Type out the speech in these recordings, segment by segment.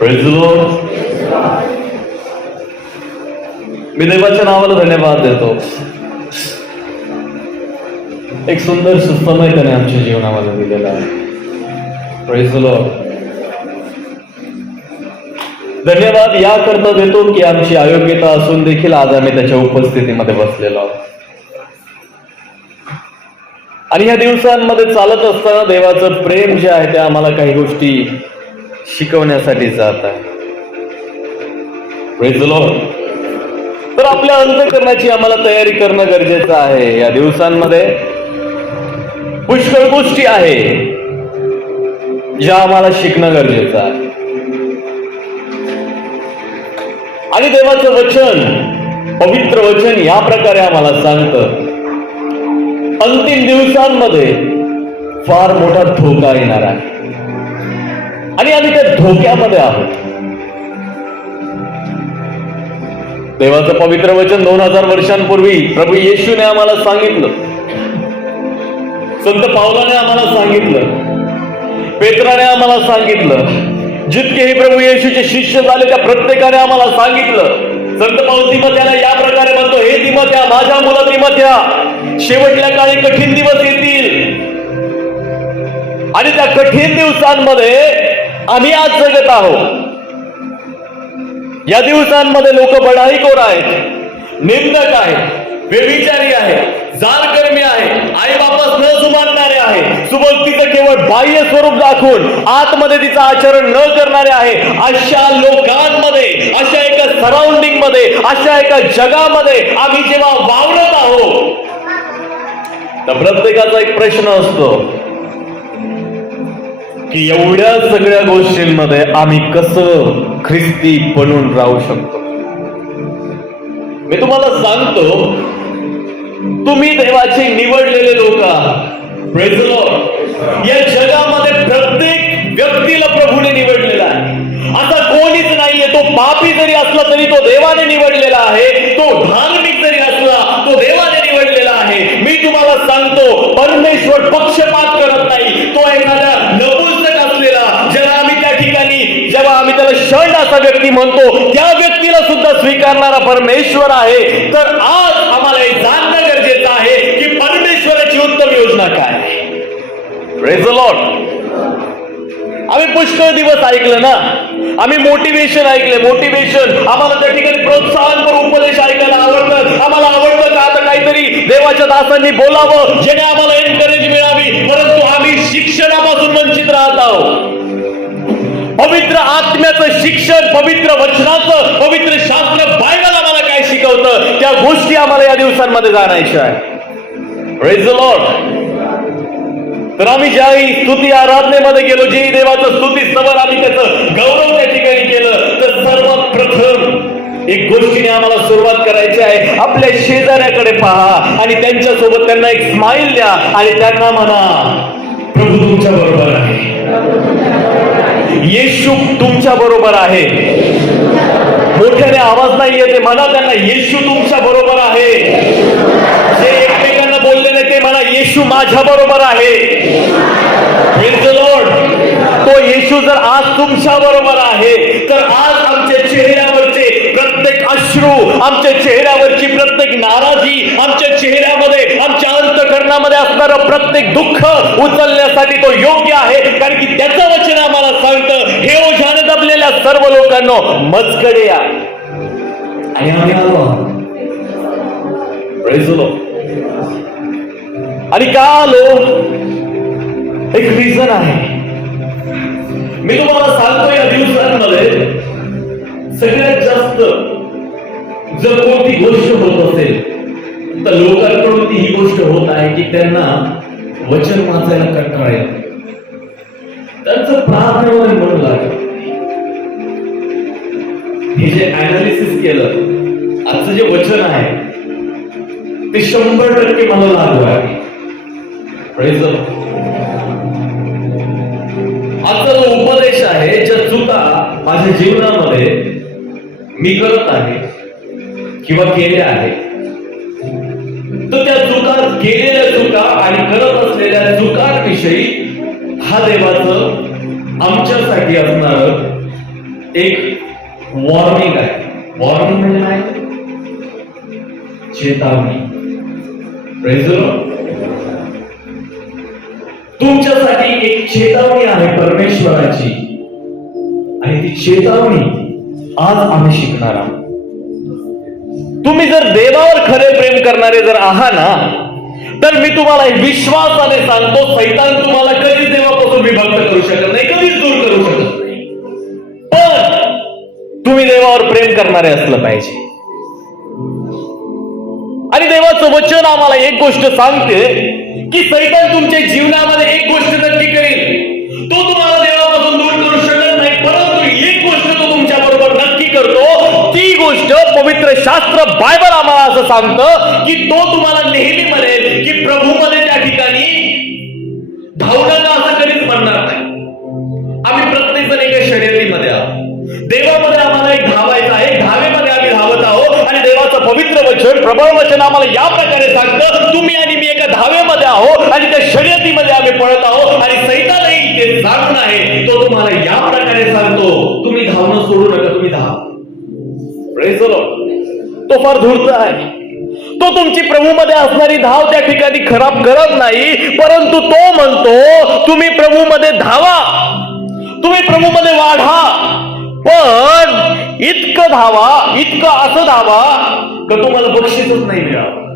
Praise the Lord. मी देवाच्या नावाला धन्यवाद देतो. एक सुंदर सुसमय त्याने आमच्या जीवनामध्ये दिलेला आहे. Praise the Lord. धन्यवाद याकरता देतो की आमची अयोग्यता असून देखील आज आम्ही त्याच्या उपस्थितीमध्ये बसलेलो आहोत. आणि ह्या दिवसांमध्ये चालत असताना देवाचं प्रेम जे आहे ते आम्हाला काही गोष्टी शिकवण्यासाठी जात आहे. Praise the Lord. तर आपल्या अंतःकरणाची आम्हाला तयारी करणं गरजेचं आहे. या दिवसांमध्ये पुष्कळ गोष्टी आहे ज्या आम्हाला शिकणं गरजेचं आहे. आणि देवाचं वचन, पवित्र वचन या प्रकारे आम्हाला सांगतं, अंतिम दिवसांमध्ये फार मोठा धोका येणार आहे आणि आम्ही त्या धोक्यामध्ये आहोत. देवाचं पवित्र वचन 2000 वर्षांपूर्वी प्रभू येशूने आम्हाला सांगितलं, संत पावलाने आम्हाला सांगितलं, पेत्राने आम्हाला सांगितलं, जितकेही प्रभू येशूचे शिष्य झाले त्या प्रत्येकाने आम्हाला सांगितलं. संत पाऊल तिमोथेला या प्रकारे म्हणतो, हे तिमोथ्या, माझ्या मुला तिमोथ्या, शेवटल्या काळी कठीण दिवस येतील आणि त्या कठीण दिवसांमध्ये आम्ही आज जगत आहोत. या दिवसांमध्ये लोक बढाईखोर आहेत, निंदक आहेत, व्यभिचारी आहेत, जालकर्मी आहेत, आई बापास न जुमानणारे आहेत, सुबोधतीचं केवळ बाह्य स्वरूप दाखवून आतमध्ये तिचं आचरण न करणारे आहे. अशा लोकांमध्ये, अशा एका सराउंडिंग मध्ये, अशा एका जगामध्ये आम्ही जेव्हा वावरत आहोत तर प्रत्येकाचा एक प्रश्न असतो की एवढ्या सगळ्या गोष्टींमध्ये आम्ही कसं ख्रिस्ती बनून राहू शकतो. मी तुम्हाला सांगतो, तुम्ही देवाचे निवडलेले लोक आहात. Praise the Lord. या जगामध्ये प्रत्येक व्यक्तीला प्रभूने निवडलेला आहे. असा कोणीच नाहीये, तो पापी जरी असला तरी तो देवाने निवडलेला आहे, तो धार्मिक जरी असला तो देवाने निवडलेला आहे. मी तुम्हाला सांगतो, परमेश्वर पक्षपात करत नाही. तो एखाद्या नपुंसक असलेला, ज्याला आम्ही त्या ठिकाणी, जेव्हा आम्ही त्याला षंड असा व्यक्ती म्हणतो, त्या व्यक्तीला सुद्धा स्वीकारणारा परमेश्वर आहे. तर आज आम्हाला हे जाणणं गरजेचं आहे की परमेश्वराची उत्तम योजना काय. Praise the Lord. आम्ही पुष्कळ दिवस ऐकलं ना, आम्ही मोटिवेशन ऐकले. मोटिवेशन आम्हाला त्या ठिकाणी प्रोत्साहनपर उपदेश ऐकायला आवडतात. आम्हाला आवडतं का आता काहीतरी देवाच्या दासांनी बोलावं जेणे आम्हाला एनकरेज मिळावी. परंतु आम्ही शिक्षणापासून वंचित राहत आहोत. पवित्र आत्म्याचं शिक्षण, पवित्र वचनाचं, पवित्र शास्त्र, बायबल आम्हाला काय शिकवतं, त्या गोष्टी आम्हाला या दिवसांमध्ये जाणायच्या आहे. Praise the Lord. तर आम्ही ज्याही स्तुती आराधनेमध्ये गेलो, जेही देवाचं स्तुती स्तवन आम्ही त्याचं गौरव त्या ठिकाणी केलं, तर सर्वात प्रथम एक गोष्टीने आम्हाला सुरुवात करायची आहे. आपल्या शेजाऱ्याकडे पहा आणि त्यांच्यासोबत त्यांना एक स्माइल द्या आणि त्यांना म्हणा, प्रभू तुमच्या बरोबर आहे, येशू तुमच्या बरोबर आहे. मोठ्याने आवाज नाही येते, म्हणा त्यांना, येशू तुमच्या बरोबर आहे. जे एकमेकांना बोलले नाही ते म्हणा, येशू माझ्या बरोबर आहे. Praise the Lord. तो येशू जर आज तुमच्या बरोबर आहे, तर आज आमच्या चेहऱ्यावरचे प्रत्येक अश्रू, आमच्या चेहऱ्यावरची प्रत्येक नाराजी, आमच्या चेहऱ्यामध्ये, आमच्या अंतःकरणामध्ये असणारं प्रत्येक दुःख उचलण्यासाठी तो योग्य आहे. कारण की त्याचं वचन आम्हाला सांगतं, हे ओझाने दबलेल्या सर्व लोकांनो मजकडे या. आणि आम्ही आलो. Praise the Lord. आणि का आलो, एक रिझन आहे. मी तुम्हाला सांगतो, या दिवसांमध्ये सगळ्यात जास्त जर कोणती गोष्ट होत असेल तर लोकांकडून ती ही गोष्ट होत आहे की त्यांना वचन वाचायला कंटाळा येतो. त्यांचं प्रार्थनेमध्ये मन लागत. हे जे अनालिसिस केलं, आजचं जे वचन आहे ते 100% मला लागू आहे. Praise the Lord. आजचा जो उपदेश आहे, ज्या चुका माझ्या जीवनामध्ये मी करत आहे किंवा केल्या आहेत, तर त्या चुका, केलेल्या चुका आणि करत असलेल्या चुकांविषयी हा देवाचं आमच्यासाठी असणार एक वॉर्निंग आहे. वॉर्निंग म्हणजे काय? चेतावणी. Praise the Lord. तुमच्यासाठी एक चेतावणी आहे परमेश्वराची, आणि ती चेतावणी आज आम्ही शिकणार आहोत. तुम्ही जर देवावर खरे प्रेम करणारे जर आहात ना, तर मी तुम्हाला विश्वासाने सांगतो, सैतान तुम्हाला कधीच देवापासून विभक्त करू शकत नाही, कधीच दूर करू शकत नाही. पण तुम्ही देवावर प्रेम करणारे असलं पाहिजे. आणि देवाचं वचन आम्हाला एक गोष्ट सांगते की सैतान तुमच्या जीवनामध्ये एक गोष्ट नक्की करेल. तो तुम्हाला देवापासून दूर करू शकत नाही, परंतु एक गोष्ट तो तुमच्या बरोबर नक्की करतो. ती गोष्ट पवित्र शास्त्र बायबल आम्हाला असं सांगतं की तो तुम्हाला नेहमी म्हणेल की प्रभूमध्ये त्या ठिकाणी धावणं का असं कधीच म्हणणार नाही. आम्ही प्रत्येक जण एका शर्यतीमध्ये आहोत. देवामध्ये आम्हाला एक धावायचं आहे, एक धावेमध्ये आम्ही धावत आहोत. आणि देवाचं पवित्र वचन, प्रबळ वचन आम्हाला या प्रकारे सांगतं, तुम्ही आणि मी एका धावेमध्ये आहोत आणि त्या शर्यतीमध्ये आम्ही पळत आहोत. आणि सैतानही ते जाणून आहे, तो तुम्हाला या प्रकारे सांगतो, तुम्ही धावणं सोडू नका, तुम्ही धावा. Praise the Lord. तो फार धूर्त आहे. तो तुमची प्रभूमध्ये असणारी धाव त्या ठिकाणी खराब करत नाही, परंतु तो म्हणतो तुम्ही प्रभूमध्ये धावा, तुम्ही प्रभूमध्ये वाढा. पण इतकं धावा, इतकं असं धावा का तुम्हाला बक्षीसच नाही मिळावं.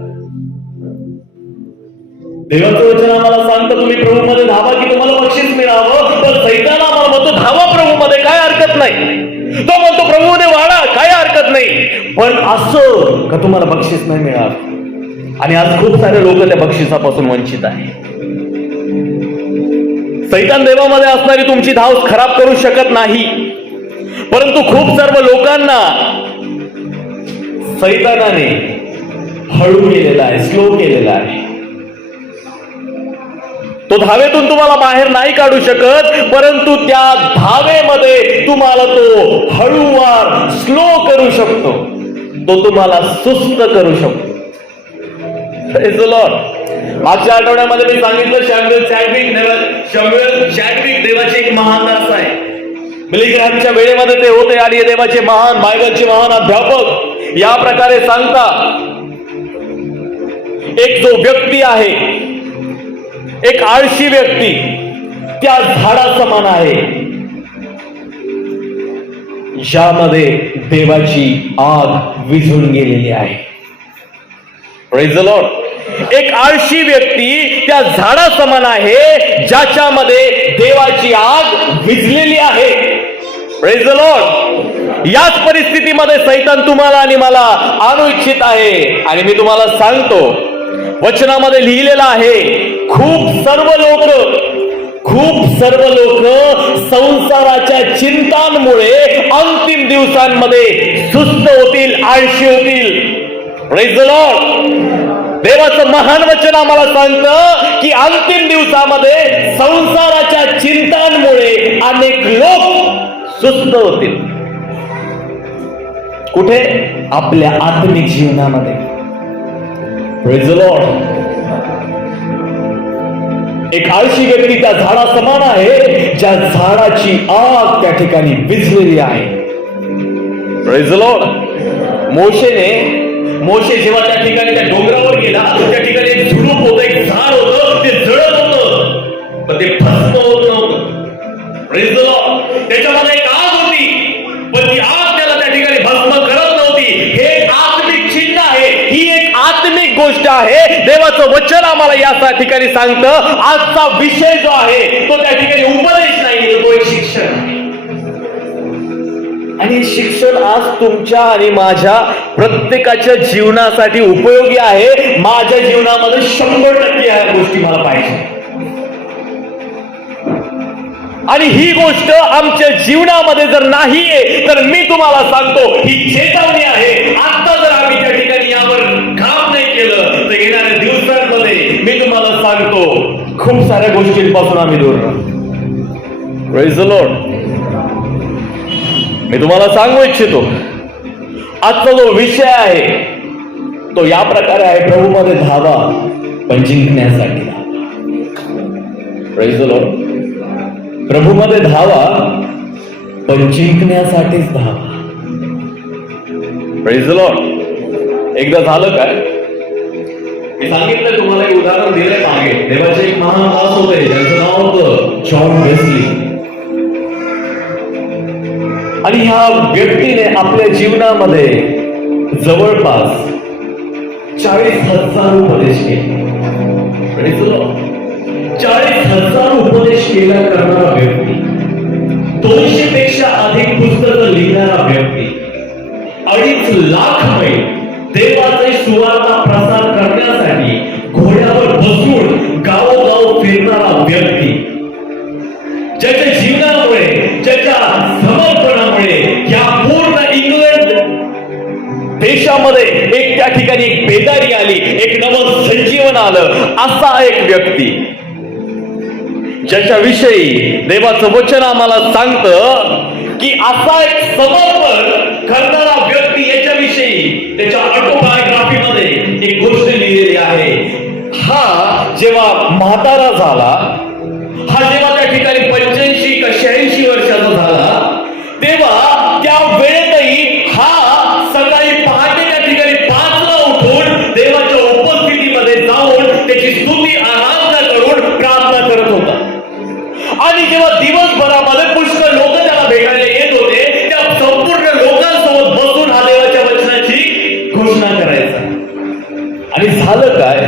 देवाचं वचन आम्हाला सांगतं तुम्ही प्रभूमध्ये धावा की तुम्हाला बक्षीस मिळावं. पण सैतान आम्हाला म्हणतो धावा प्रभूमध्ये, काय हरकत नाही. तो म्हणतो प्रभूमध्ये वाढा, काय हरकत नाही, पण असं का तुम्हाला बक्षीस नाही मिळावं. आणि आज खूप सारे लोक त्या बक्षिसापासून वंचित आहे. सैतान देवामध्ये असणारी तुमची धाव खराब करू शकत नाही, परंतु खूप सर्व लोकांना सैतानाने हळू केलेला आहे, स्लो केलेला आहे. तो धावेतून तुम्हाला बाहेर नाही काढू शकत, परंतु त्या धावेमध्ये तुम्हाला तो हळूवार स्लो करू शकतो, तो तुम्हाला सुस्त करू शकतो. Praise the Lord. मागच्या आठवड्यामध्ये मी सांगितलं शॅम्युएल चॅडविक देवाचे एक महान दास आहे. बिलीग्रॅमच्या वेळेमध्ये ते होते आणि हे देवाचे महान, बायबलचे महान अध्यापक या प्रकारे सांगतात, एक जो व्यक्ती आहे, एक आळशी व्यक्ती त्या झाडासमान आहे ज्यामध्ये देवाची आग विझून गेलेली आहे. Praise the Lord. एक आळशी व्यक्ती त्या झाडासमान आहे ज्याच्यामध्ये देवाची आग विझलेली आहे. Praise the Lord. याच परिस्थितीमध्ये सैतान तुम्हाला आणि मला आणू इच्छित आहे. आणि मी तुम्हाला सांगतो, वचनामध्ये लिहिलेलं आहे, खूप सर्व लोक संसाराच्या चिंतांमुळे अंतिम दिवसांमध्ये सुस्त होतील, आळशी होतील. Praise the Lord. देवाचं महान वचन आम्हाला सांगतं की अंतिम दिवसामध्ये संसाराच्या चिंतांमुळे अनेक लोक सुस्त होतील. कुठे? आपल्या आत्मिक जीवनामध्ये. Praise the Lord. एक आळशी व्यक्ती त्या झाडा समान आहे ज्या झाडाची आग त्या ठिकाणी विझलेली आहे. Praise the Lord. मोशे जेव्हा त्या ठिकाणी त्या डोंगरावर गेला, त्या ठिकाणी एक झुडूप होतं, एक झाड होतं, ते जळत होतं, पण ते भस्म होत नव्हतं. Praise the Lord. त्याच्यामध्ये एक आग होती, पण ती आग त्याला त्या ठिकाणी भस्म करत नव्हती. हे आत्मिक चिन्ह आहे, ही एक आत्मिक गोष्ट आहे. देवाचं वचन आम्हाला या ठिकाणी सांगतं. आजचा विषय जो आहे तो त्या ठिकाणी उपदेश नाही, तो एक शिक्षण आहे. आणि शिक्षण आज तुमच्या आणि माझ्या प्रत्येकाच्या जीवनासाठी उपयोगी आहे. माझ्या जीवनामध्ये 100% ह्या गोष्टी मला पाहिजे. आणि ही गोष्ट आमच्या जीवनामध्ये जर नाहीये तर मी तुम्हाला सांगतो ही चेतावणी आहे. आता जर आम्ही त्या ठिकाणी यावर काम नाही केलं तर येणाऱ्या दिवसांमध्ये मी तुम्हाला सांगतो खूप साऱ्या गोष्टींपासून आम्ही दूर राहू. Praise the Lord. मी तुम्हाला सांगू इच्छितो, आजचा जो विषय आहे तो या प्रकारे आहे, प्रभूमध्ये धावा पण जिंकण्यासाठी धावा. Praise the Lord. प्रभूमध्ये धावा पण जिंकण्यासाठीच धावा. Praise the Lord. एकदा झालं काय, मी सांगितलं तुम्हाला एक उदाहरण दिलंय मागे. देवाचे एक महान दास होते, त्यांचं नाव होतं जॉन वेस्ली. आणि ह्या व्यक्तीने आपल्या जीवनामध्ये जवळपास 40,000 उपदेश केले. 40,000 उपदेश केला करणारा व्यक्ती, 200 पेक्षा अधिक पुस्तकं लिहिणारा व्यक्ती, 2.5 लाख मैल देवाचे सुवार्ता प्रसार करण्यासाठी घोड्यावर बसून गावोगाव फिरणारा व्यक्ती, ज्याच्या जीवनामुळे, ज्याच्या समर्पणामुळे या पूर्ण इंग्लंड देशामध्ये एक त्या ठिकाणी एक बेदारी आली, एक नवं संजीवन आलं, असा एक व्यक्ती, ज्याच्याविषयी देवाचं वचन आम्हाला सांगतं की असा एक समर्पण करणारा व्यक्ती, याच्याविषयी त्याच्या ऑटोबायोग्राफीमध्ये एक गोष्ट लिहिलेली आहे. हा जेव्हा म्हातारा झाला, हा जेव्हा त्या ठिकाणी 85 का 86 वर्षाचा झाला, तेव्हा त्या वेळेतही हा सकाळी पहाटे त्या ठिकाणी 5 ला उठून देवाच्या उपस्थितीमध्ये जाऊन त्याची स्तुती आराधना करून प्रार्थना करत होता. आणि जेव्हा दिवसभरामध्ये पुष्कळ लोक त्याला भेटायला येत होते, त्या संपूर्ण लोकांसोबत बसून हा देवाच्या वचनाची घोषणा करायचा. आणि झालं काय,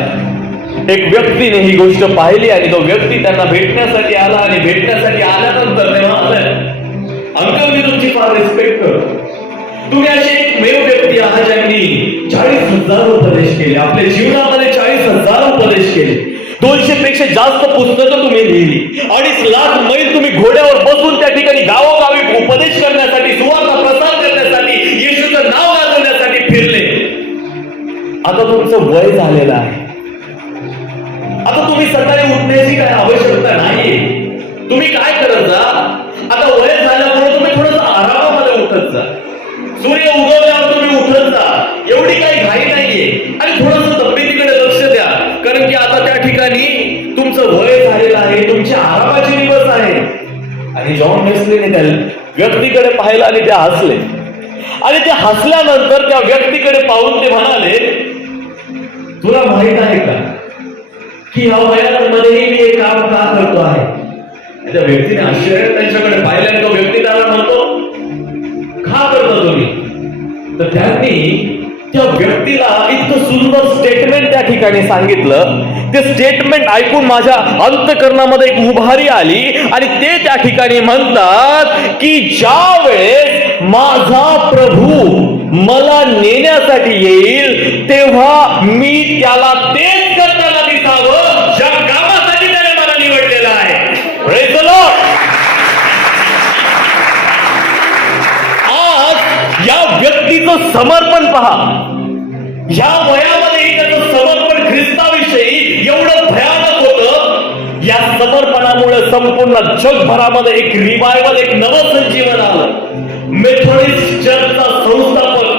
एक व्यक्तीने ही गोष्ट पाहिली आणि तो व्यक्ती त्यांना भेटण्यासाठी आला. आणि भेटण्यासाठी आल्यानंतर ते म्हणाले, अंकल मी तुमची फार रिस्पेक्ट करतो, तुम्ही असे एकमेव व्यक्ती आहात ज्यांनी 40,000 उपदेश केले, आपल्या जीवनामध्ये 40,000 उपदेश केले, 200 पेक्षा जास्त पुस्तकं तुम्ही लिहिली, 2.5 लाख मैल तुम्ही घोड्यावर बसून त्या ठिकाणी गावोगावी उपदेश करण्यासाठी, सुवार्ता प्रसार करण्यासाठी, येशूचं नाव गाजवण्यासाठी फिरले. आता तुमचं वय झालेलं आहे, आता तुम्ही सकाळी उठण्याची काय आवश्यकता नाहीये. तुम्ही काय करत जा, आता वय झाल्यामुळे तुम्ही थोडंसं आरामामध्ये उठत जा, सूर्य उगवल्यावर तुम्ही उठत जा, एवढी काही घाई नाहीये. आणि थोडंसं तब्येतीकडे लक्ष द्या, कारण की आता त्या ठिकाणी तुमचं वय झालेलं आहे, तुमचे आरामाचे दिवस आहे. आणि जॉन वेस्लीने त्या व्यक्तीकडे पाहिलं आणि ते हसले. आणि ते हसल्यानंतर त्या व्यक्तीकडे पाहून ते म्हणाले, तुला माहित आहे का की ह्या वयामध्येही मी एक काम का करतो आहे. त्या व्यक्तीने आश्चर्य त्यांच्याकडे पाहिल्याने तो व्यक्ती त्याला म्हणतो, का करता तुम्ही. तर त्यांनी त्या व्यक्तीला इतकं सुंदर स्टेटमेंट त्या ठिकाणी सांगितलं. ते स्टेटमेंट ऐकून माझ्या अंतःकरणामध्ये एक उभारी आली. आणि ते त्या ठिकाणी म्हणतात की ज्या वेळेस माझा प्रभू मला नेण्यासाठी येईल, तेव्हा मी त्याला तेच करताना दिसावं ज्या कामासाठी त्याने मला निवडलेलं आहे. Praise the Lord. आज या व्यक्तीचं समर्पण पहा, या वयामध्ये त्याचं समर्पण ख्रिस्ताविषयी एवढं भयानक होतं. या समर्पणामुळे संपूर्ण जगभरामध्ये एक रिवायवल, एक नवं संजीवन आलं. मेथोडिस्ट चर्चचा संस्थापक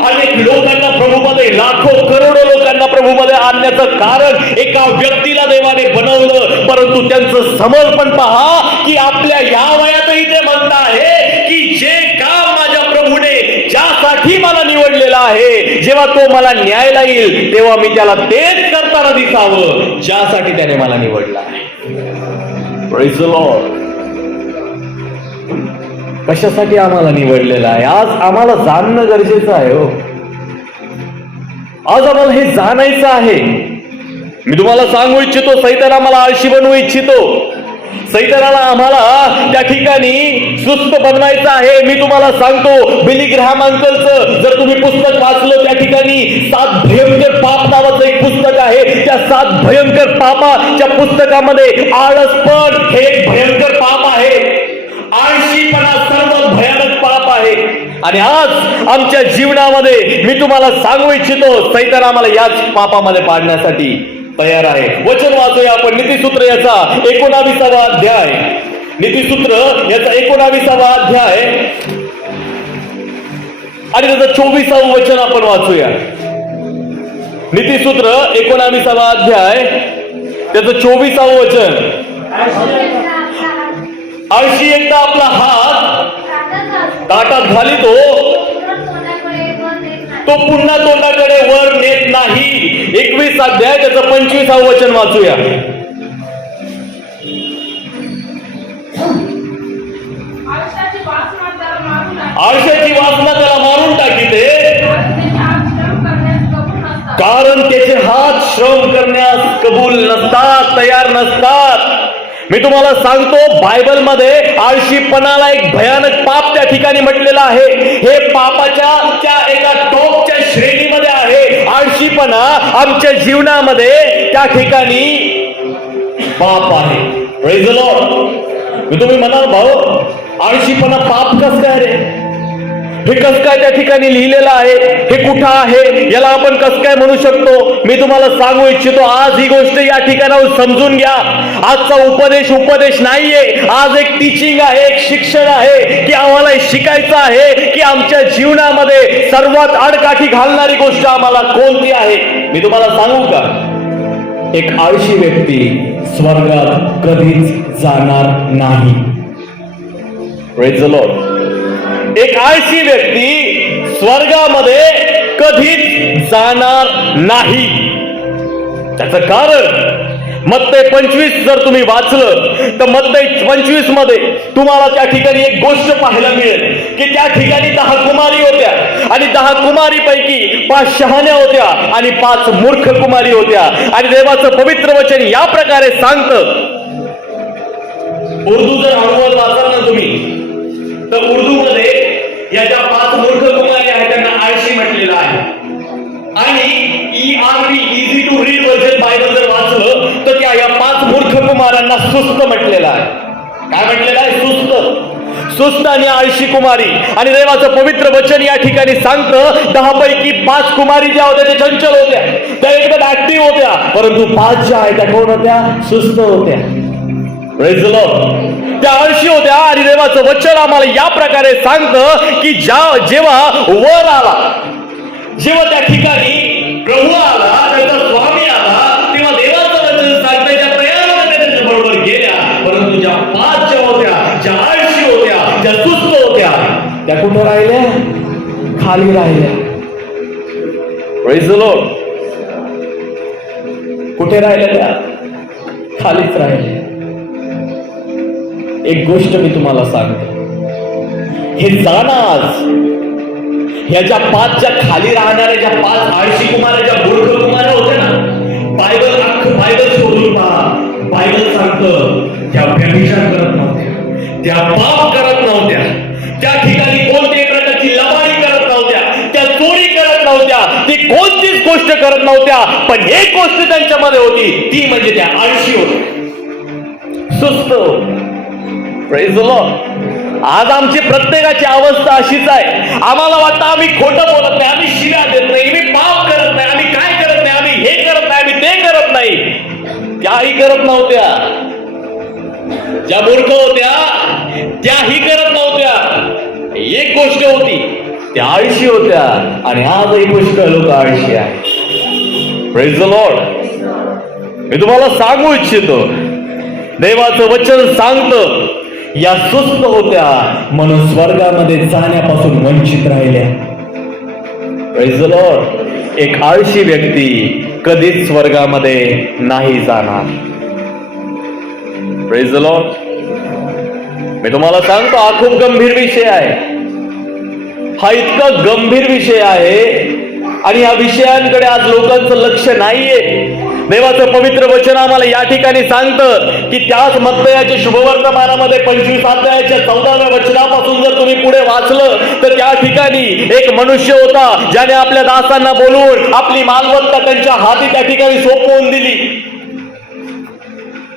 अनेक लोकांना प्रभूमध्ये, लाखो करोडो लोकांना प्रभूमध्ये आणण्याचं कारण एका व्यक्तीला देवाने बनवलं. परंतु त्यांचं समर्पण पहा की आपल्या या वयातही ते म्हणत आहे की जे काम माझ्या प्रभूने ज्यासाठी मला निवडलेलं आहे, जेव्हा तो मला न्यायला येईल तेव्हा मी त्याला तेच करताना दिसावं ज्यासाठी त्याने मला निवडलं आहे. Praise the Lord. कशासाठी आम्हाला निवडलेलं आहे आज आम्हाला जाणणं गरजेचं आहे. हो, आज आम्हाला हे जाणायचं आहे. मी तुम्हाला सांगू इच्छितो, सैतान आम्हाला आळशी बनवू इच्छितो. सैतानाला आम्हाला त्या ठिकाणी सुस्त बनवायचं आहे. मी तुम्हाला सांगतो, बिली ग्रॅहम अंकलचं जर तुम्ही पुस्तक वाचलं, त्या ठिकाणी 7 भयंकर पाप नावाचं एक पुस्तक आहे. त्या 7 भयंकर पापाच्या पुस्तकामध्ये आळसपण हे एक भयंकर पाप आहे. आळशीपणा सर्वात भयानक पाप आहे. आणि आज आमच्या जीवनामध्ये मी तुम्हाला सांगू इच्छितो, सैतान आम्हाला याच पापामध्ये पाडण्यासाठी तयार आहे. वचन वाचूया आपण नीतिसूत्र याचा 19वा अध्याय. नीतिसूत्र याचा 19वा अध्याय आणि त्याचं 24वं वचन आपण वाचूया. नीतिसूत्र 19वा अध्याय त्याचं 24वं वचन. आळशी एकदा आपला हात ताटात घाली तो पुन्हा तोंडाकडे वर नेत नाही. 21 अध्याय त्याचं 25 वचन वाचूया. आळशाची वासना त्याला मारून टाकीते, कारण त्याचे हात श्रम करण्यास कबूल नसतात, तयार नसतात. मी तुम्हाला सांगतो, बायबलमध्ये आळशीपणाला एक भयानक पाप त्या ठिकाणी म्हटलेलं आहे. हे पापाच्या एका टॉपच्या श्रेणीमध्ये आहे. आळशीपणा आमच्या जीवनामध्ये त्या ठिकाणी पाप आहे. Praise the Lord. मी तुम्ही म्हणाल, भाऊ आळशीपणा पाप कसं काय रे? हे कसं काय त्या ठिकाणी लिहिलेलं आहे? हे कुठं आहे? याला आपण कसं काय म्हणू शकतो? मी तुम्हाला सांगू इच्छितो, आज ही गोष्ट या ठिकाणावर समजून घ्या. आजचा उपदेश नाहीये, आज एक टीचिंग आहे, एक शिक्षण आहे की आम्हाला शिकायचं आहे की आमच्या जीवनामध्ये सर्वात आडकाठी घालणारी गोष्ट आम्हाला कोणती आहे. मी तुम्हाला सांगू का? एक आळशी व्यक्ती स्वर्गात कधीच जाणार नाही. Praise the Lord. एक आळशी व्यक्ती स्वर्गामध्ये कधीच जाणार नाही. त्याचं कारण मत्ते 25 जर तुम्ही वाचलं तर मत्ते 25 मध्ये तुम्हाला त्या ठिकाणी एक गोष्ट पाहायला मिळेल की त्या ठिकाणी 10 कुमारी होत्या आणि 10 कुमारी पैकी 5 शहाण्या होत्या आणि 5 मूर्ख कुमारी होत्या. आणि देवाचं पवित्र वचन या प्रकारे सांगतं. उर्दू जर हळूहळू वाचाल ना तुम्ही तर उर्दू मध्ये या ज्या 5 मूर्ख कुमारी आहेत त्यांना आळशी म्हटलेलं आहे. आणि ERV easy to read version Bible जर वाचलं तर त्या या 5 मूर्ख कुमारांना सुस्त म्हटलेलं आहे. काय म्हटलेलं आहे? सुस्त आणि आळशी कुमारी. आणि देवाचं पवित्र वचन या ठिकाणी सांगतं 10 पैकी 5 कुमारी ज्या होत्या त्या चंचल होत्या, त्या एकदम ऍक्टिव्ह होत्या, परंतु 5 ज्या आहेत त्या कोण होत्या? सुस्त होत्या. Praise the Lord. त्या आळशी होत्या. आणि देवाचं वचन आम्हाला या प्रकारे सांगतं की जेव्हा वर आला, जेव्हा त्या ठिकाणी प्रभू आला, त्याचा स्वामी आला, तेव्हा देवाचं वचन सांगतं त्या प्रयाणामध्ये त्यांच्या बरोबर गेल्या. परंतु ज्या 5 ज्या होत्या, ज्या आळशी होत्या, ज्या सुस्त होत्या, त्या कुठं राहिल्या? खाली राहिल्या. Praise the Lord. कुठे राहिल्या? त्या खालीच राहिल्या. एक गोष्ट मी तुम्हाला सांगतो, हे जाणं आज ह्या ज्या 5 ज्या खाली राहणाऱ्या ज्या 5 आळशी कुमाऱ्या, ज्या मूर्ख कुमाऱ्या होत्या ना, बायबल अख्खं बायबल सोडून पहा. बायबल सांगतं त्या व्यभिचार करत नव्हत्या, त्या पाप करत नव्हत्या, त्या ठिकाणी कोणत्याही प्रकारची लबाडी करत नव्हत्या, त्या चोरी करत नव्हत्या, ती कोणतीच गोष्ट करत नव्हत्या. पण एक गोष्ट त्यांच्यामध्ये होती, ती म्हणजे त्या आळशी होत्या, सुस्त. Praise the Lord. आज आमची प्रत्येकाची अवस्था अशीच आहे. आम्हाला वाटतं आम्ही खोटं बोलत नाही, आम्ही शिव्या देत नाही, आम्ही पाप करत नाही, आम्ही काय करत नाही, आम्ही हे करत नाही, आम्ही ते करत नाही. त्याही करत नव्हत्या. ज्या मूर्ख होत्या त्याही करत नव्हत्या. एक गोष्ट होती, त्या आळशी होत्या. आणि आजही पुष्कळ लोक आळशी आहे. Praise the Lord. मी तुम्हाला सांगू इच्छितो, देवाचं वचन सांगतं या सुस्त होत्या म्हणून स्वर्गामध्ये जाण्यापासून वंचित राहिल्या. Praise the Lord. एक आळशी व्यक्ती कधीच स्वर्गामध्ये नाही जाणार. Praise the Lord. मी तुम्हाला सांगतो, हा खूप गंभीर विषय आहे. हा इतका गंभीर विषय आहे आणि या विषयांकडे आज लोकांचं लक्ष नाहीये. देवाचं पवित्र वचन आम्हाला या ठिकाणी सांगतं की त्याच मत्तयाच्या शुभवर्तमानामध्ये 25 अध्यायाच्या 14व्या वचनापासून जर तुम्ही पुढे वाचलं तर त्या ठिकाणी एक मनुष्य होता ज्याने आपल्या दासांना बोलवून आपली मालमत्ता त्यांच्या हाती त्या ठिकाणी सोपवून दिली.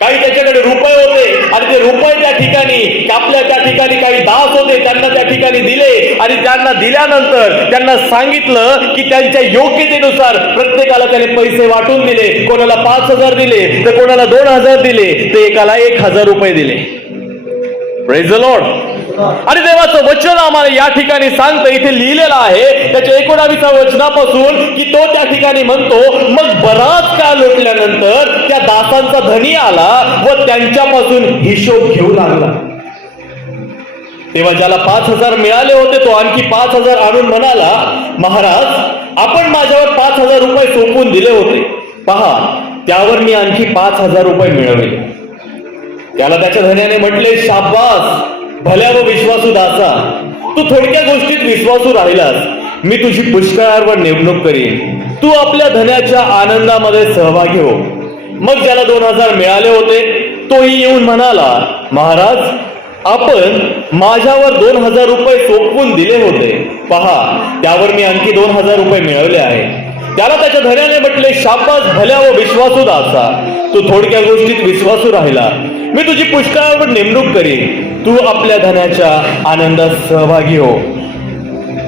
काही त्याच्याकडे रुपये होते आणि ते रुपये त्या ठिकाणी आपल्या त्या ठिकाणी काही दास होते त्यांना त्या ठिकाणी दिले. आणि त्यांना दिल्यानंतर त्यांना सांगितलं की त्यांच्या योग्यतेनुसार प्रत्येकाला त्याने पैसे वाटून दिले. कोणाला 5,000 दिले तर कोणाला 2,000 दिले तर एकाला 1,000 रुपये दिले. Praise the Lord. आणि देवाचं वचन आम्हाला या ठिकाणी सांगतं, इथे लिहिलेलं आहे त्याच्या 19व्या वचनापासून की तो त्या ठिकाणी म्हणतो, मग बराच काळ लोटल्यानंतर त्या दासांचा धनी आला व त्यांच्यापासून हिशोब घेऊ लागला. तेव्हा ज्याला 5,000 मिळाले होते तो आणखी 5,000 आणून म्हणाला, महाराज, आपण माझ्यावर 5,000 रुपये सोपवून दिले होते, पहा त्यावर मी आणखी 5,000 रुपये मिळवले. त्याला त्याच्या धन्याने म्हटले, शाबास, भल्या व विश्वासू दासा, तू थोडक्या गोष्टीत विश्वासू राहिलास, मी तुझी पुष्कळावर नेमणूक करीन, तू आपल्या धन्याच्या आनंदामध्ये सहभागी हो. मग ज्याला 2,000 मिळाले होते तोही येऊन म्हणाला, महाराज, आपण माझ्यावर 2,000 रुपये सोपवून दिले होते, पहा त्यावर मी आणखी 2,000 रुपये मिळवले आहे. त्याला त्याच्या धन्याने म्हटले, शाबास, भल्या व विश्वासू दासा, तू थोडक्या गोष्टीत विश्वासू राहिला, मी तुझी पुष्कळावर नेमणूक करीन, तू आपल्या धन्याच्या आनंदात सहभागी हो.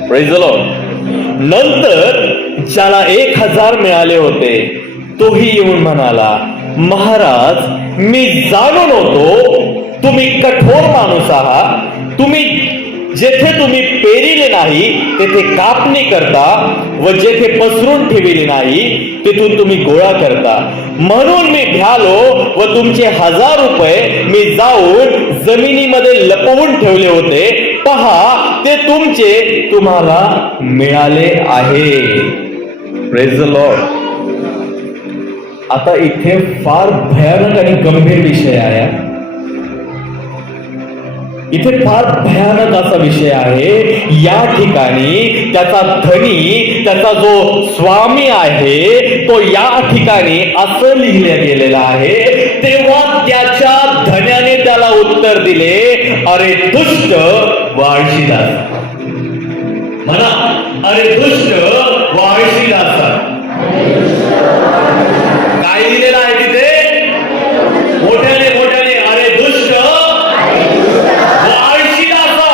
Praise the Lord. नंतर ज्याला 1,000 मिळाले होते तोही येऊन म्हणाला, महाराज, मी जाणून होतो तुम्ही कठोर माणूस आहात, जेथे तुम्ही पेरिले नाही तेथे कापणी करता व जेथे पसरून ठेविले नाही तिथून तुम्ही गोळा करता. म्हणून मी भ्यालो व तुमचे 1,000 रुपये मी जाऊन जमिनीमध्ये लपवून ठेवले होते, पहा ते तुमचे तुम्हाला मिळाले आहे. Praise the Lord. आता इथे फार भयानक आणि गंभीर विषय आहे. इथे फार भयानक असा विषय आहे. या ठिकाणी त्याचा धनी, त्याचा जो स्वामी आहे, तो या ठिकाणी असं लिहिलं गेलेलं आहे, तेव्हा त्याच्या धन्याने त्याला उत्तर दिले, अरे दुष्ट व आळशी दास. म्हणा, अरे दुष्ट व आळशी दास. काय लिहिलेलं आहे तिथे? मोठ्याने मोठ्याने, अरे दुष्ट व आळशी दासा.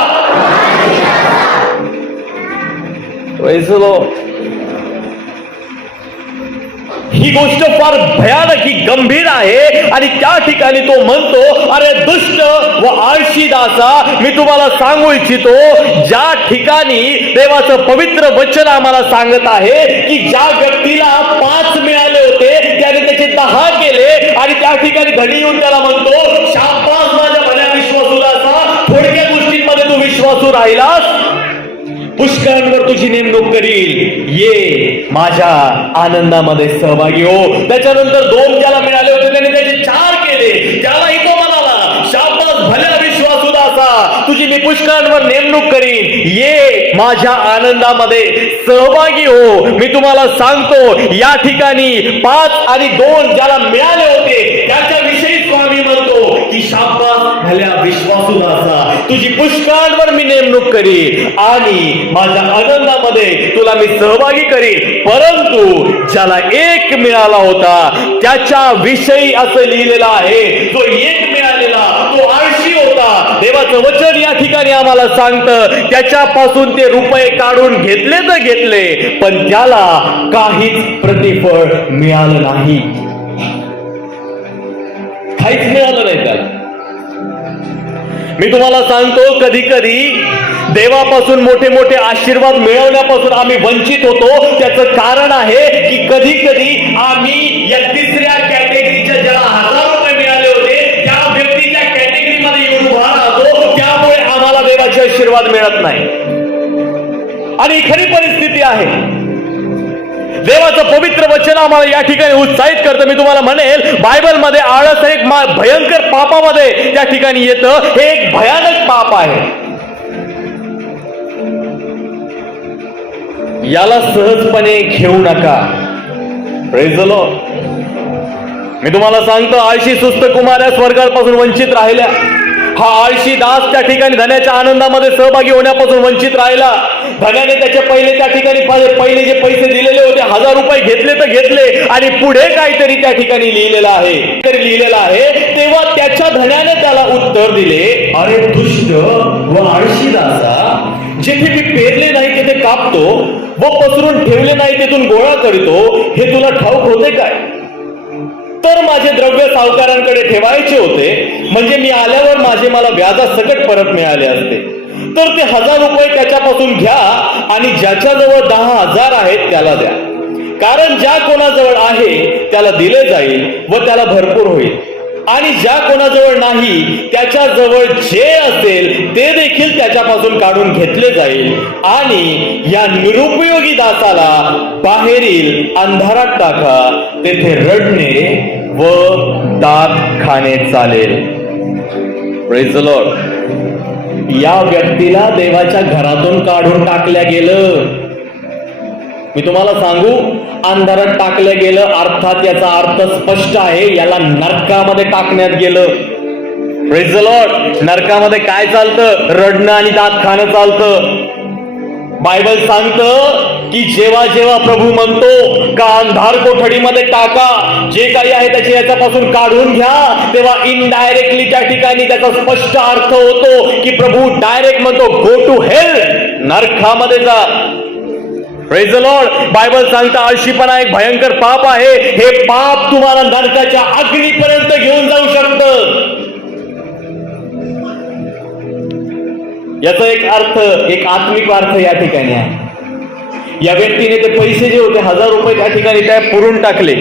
ही गोष्ट फार भयानक, ही गंभीर आहे. आणि त्या ठिकाणी तो म्हणतो, अरे दुष्ट व आळशी दासा, मी तुम्हाला सांगू इच्छितो, ज्या ठिकाणी देवाचं पवित्र वचन आम्हाला सांगत आहे की ज्या व्यक्तीला 5 मिळाले होते त्याने त्याचे 10 केले, आणि त्या ठिकाणी धनी येऊन त्याला म्हणतो, शाबास माझ्या भल्या विश्वासू दासा, थोडक्या गोष्टींमध्ये तू विश्वासू राहिलास, पुष्कळांवर तुझी नेमणूक करील, ये माझ्या आनंदामध्ये सहभागी हो. त्याच्यानंतर 2 ज्याला मिळाले होते त्याने त्याचे 4 केले. त्यालाही तो म्हणाला, शाबास भल्या विश्वासू दासा, तुझी मी पुष्कळांवर नेमणूक करीन, ये माझ्या आनंदामध्ये सहभागी हो. मी तुम्हाला सांगतो, या ठिकाणी 5 आणि 2 ज्याला मिळाले होते त्याच्याविषयी स्वामी म्हणतो की शाबास भल्या विश्वासू दासा, तुझी पुष्कळांवर मी नेमणूक करीन आणि माझ्या आनंदामध्ये तुला मी सहभागी करीन. परंतु ज्याला 1 मिळाला होता त्याच्या विषयी असं लिहिलेलं आहे, जो 1 मिळालेला तो आळशी होता. देवाचं वचन या ठिकाणी आम्हाला सांगतं, त्याच्यापासून ते रुपये काढून घेतले तर घेतले, पण त्याला काहीच प्रतिफळ मिळालं नाही. काहीच मिळालं नाही त्याला. मी तुम्हाला सांगतो, कधी कधी देवापासून मोठे मोठे आशीर्वाद मिळवण्यापासून आम्ही वंचित होतो. त्याचं कारण आहे की कधी कधी आम्ही या 3ऱ्या कॅटेगरीच्या, ज्याला 1,000 रुपये मिळाले होते त्या व्यक्तीच्या कॅटेगरीमध्ये येऊन उभा राहतो, त्यामुळे आम्हाला देवाचे आशीर्वाद मिळत नाही. आणि खरी परिस्थिती आहे. देवाचं पवित्र वचन आम्हाला या ठिकाणी उत्साहित करतं. मी तुम्हाला म्हणेल, बायबलमध्ये आळस एक भयंकर पापामध्ये त्या ठिकाणी येतं. हे एक भयानक पाप आहे. याला सहजपणे घेऊ नका. Praise the Lord. मी तुम्हाला सांगतो, आळशी सुस्त कुमाऱ्या स्वर्गापासून वंचित राहिल्या. हा आळशी दास त्या ठिकाणी धन्याच्या आनंदामध्ये सहभागी होण्यापासून वंचित राहिला. धन्याने त्याचे त्या ठिकाणी पहिले जे पैसे दिलेले होते 1,000 रुपये घेतले तर घेतले, आणि पुढे काहीतरी त्या ठिकाणी लिहिलेलं आहे. तेव्हा त्याच्या धन्याने त्याला उत्तर दिले, अरे दुष्ट व आळशी दासा, जेथे मी पेरले नाही तेथे कापतो व पसरून ठेवले नाही तेथून गोळा करतो, हे तुला ठाऊक होते काय? तर माझे द्रव्य सावकारांकडे ठेवायचे होते, म्हणजे मी आल्यावर माझे मला व्याजासकट परत मिळाले असते. तर ते 1,000 रुपये त्याच्यापासून घ्या आणि ज्याच्याजवळ 10,000 आहेत त्याला द्या. कारण ज्या कोणाजवळ आहे त्याला दिले जाईल व त्याला भरपूर होईल, आणि ज्या कोणाजवळ नाही त्याच्याजवळ जे असेल ते देखील त्याच्यापासून काढून घेतले जाईल, आणि या निरुपयोगी दासाला बाहेरील अंधारात टाका, तेथे रडणे व दात खाणे चालेल. Praise the Lord. या व्यक्तीला देवाच्या घरातून काढून टाकल्या गेलं. मी तुम्हाला सांगू, अंधारात टाकलं गेलं अर्थात याचा अर्थ स्पष्ट आहे, याला नरकामध्ये टाकण्यात गेलं. Praise the Lord. नरकामध्ये काय चालतं? रडणं आणि दात खाणं चालतं. बायबल सांगतं की जेव्हा जेव्हा प्रभू म्हणतो का अंधार कोठडीमध्ये टाका, जे काही आहे त्याचे याच्यापासून काढून घ्या, तेव्हा इनडायरेक्टली त्या ठिकाणी त्याचा स्पष्ट अर्थ होतो की प्रभू डायरेक्ट म्हणतो गो टू हेल, नरकामध्ये जा. Praise the Lord. बायबल सांगता आळशीपणा एक भयंकर पाप आहे. हे पाप तुम्हाला नरकाच्या अग्नीपर्यंत घेऊन जाऊ शकतं. याचा एक अर्थ, एक आत्मिक अर्थ या ठिकाणी आहे. या व्यक्तीने ते पैसे जे होते 1000 रुपये त्या ठिकाणी त्या पुरून टाकले.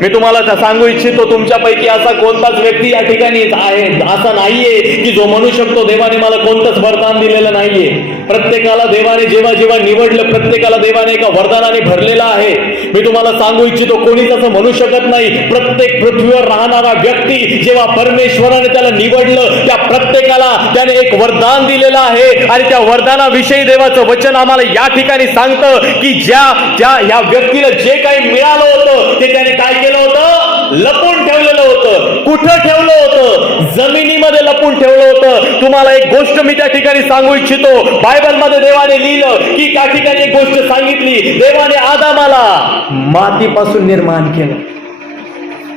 मी तुम्हाला सांगू इच्छितो, तुमच्यापैकी असा कोणताच व्यक्ती या ठिकाणी आहे असा नाहीये की जो म्हणू शकतो देवाने मला कोणतंच वरदान दिलेलं नाहीये. प्रत्येकाला देवाने जेव्हा जेव्हा निवडलं, प्रत्येकाला देवाने एका वरदानाने भरलेला आहे. मी तुम्हाला सांगू इच्छितो, कोणीच असं म्हणू शकत नाही. प्रत्येक पृथ्वीवर राहणारा व्यक्ती जेव्हा परमेश्वराने त्याला निवडलं, त्या प्रत्येकाला त्याने एक वरदान दिलेलं आहे, आणि त्या वरदानाविषयी देवाचं वचन आम्हाला या ठिकाणी सांगतं की ज्या या व्यक्तीला जे काही मिळालं होतं ते त्याने काय केलं होतं? लपून ठेवलेलं होतं. कुठं ठेवलं होतं? जमिनीमध्ये लपून ठेवलं होतं. तुम्हाला एक गोष्ट मी त्या ठिकाणी सांगू इच्छितो. बायबलमध्ये देवाने लिहिलं की त्या ठिकाणी एक गोष्ट सांगितली, देवाने आदामाला मातीपासून निर्माण केलं.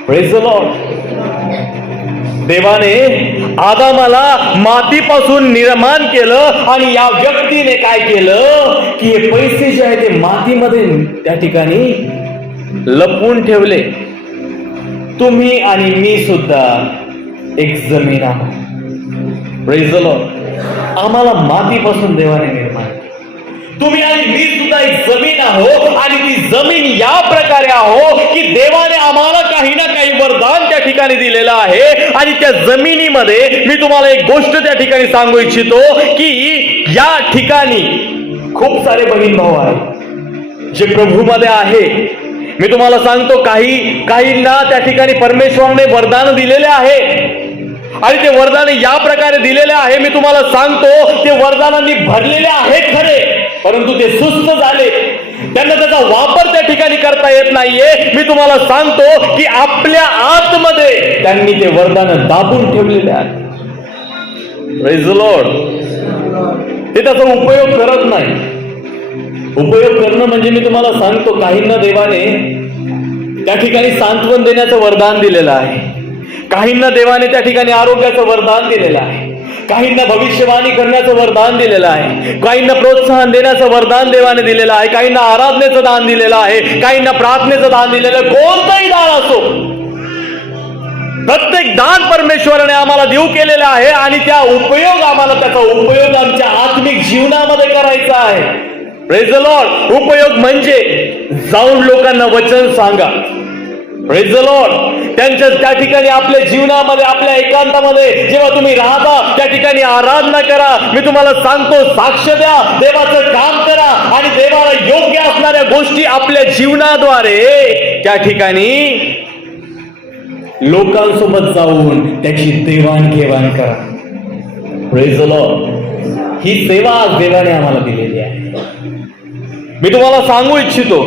Praise the Lord. देवाने आदामाला मातीपासून निर्माण केलं, आणि या व्यक्तीने काय केलं की हे पैसे जे आहे ते मातीमध्ये त्या ठिकाणी लपून ठेवले. तुम्ही आणि मी सुद्धा एक जमीन आहोत. Praise the Lord. आम्हाला मातीपासून देवाने निर्माण केलं. तुम्ही आणि मी सुद्धा एक जमीन आहो, आणि ती जमीन या प्रकारे आहो की देवाने आम्हाला काही ना काही वरदान त्या ठिकाणी दिलेलं आहे. आणि त्या जमिनीमध्ये मी तुम्हाला एक गोष्ट त्या ठिकाणी सांगू इच्छितो की या ठिकाणी खूप सारे बहीण भाऊ आहेत जे प्रभूमध्ये आहे. मी तुम्हाला सांगतो, काहींना त्या ठिकाणी परमेश्वराने वरदान दिलेले आहे, आणि ते वरदान या प्रकारे दिलेले आहे. मी तुम्हाला सांगतो, ते वरदानांनी भरलेले आहे खरे, परंतु ते सुस्त झाले. त्यांना त्याचा वापर त्या ठिकाणी करता येत नाहीये. मी तुम्हाला सांगतो की आपल्या आतमध्ये त्यांनी ते वरदान दाबून ठेवलेले आहे. Praise the Lord. ते त्याचा उपयोग करत नाही. उपयोग करणं म्हणजे मी तुम्हाला सांगतो, काहींना देवाने त्या ठिकाणी सांत्वन देण्याचं वरदान दिलेलं आहे. काहींना देवाने त्या ठिकाणी आरोग्याचं वरदान दिलेलं आहे. काहींना भविष्यवाणी करण्याचं वरदान दिलेलं आहे. काहींना प्रोत्साहन देण्याचं वरदान देवाने दिलेलं आहे. काहींना आराधनेचं दान दिलेलं आहे. काहींना प्रार्थनेचं दान दिलेलं आहे. कोणतंही दान असो, प्रत्येक दान परमेश्वराने आम्हाला देऊ केलेलं आहे, आणि त्या उपयोग आम्हाला त्याचा उपयोग आमच्या आत्मिक जीवनामध्ये करायचा आहे. Praise the Lord. उपयोग म्हणजे जाऊन लोकांना वचन सांगा. Praise the Lord. त्यांच्या त्या ठिकाणी आपल्या जीवनामध्ये, आपल्या एकांतामध्ये जेव्हा तुम्ही राहता त्या ठिकाणी आराधना करा. मी तुम्हाला सांगतो, साक्ष द्या, देवाचं काम करा, आणि देवाला योग्य असणाऱ्या गोष्टी आपल्या जीवनाद्वारे त्या ठिकाणी लोकांसोबत जाऊन त्याची देवाणघेवाण करा. Praise the Lord. ही सेवा आज देवाने आम्हाला दिलेली आहे. मी तुम्हाला सांगू इच्छितो,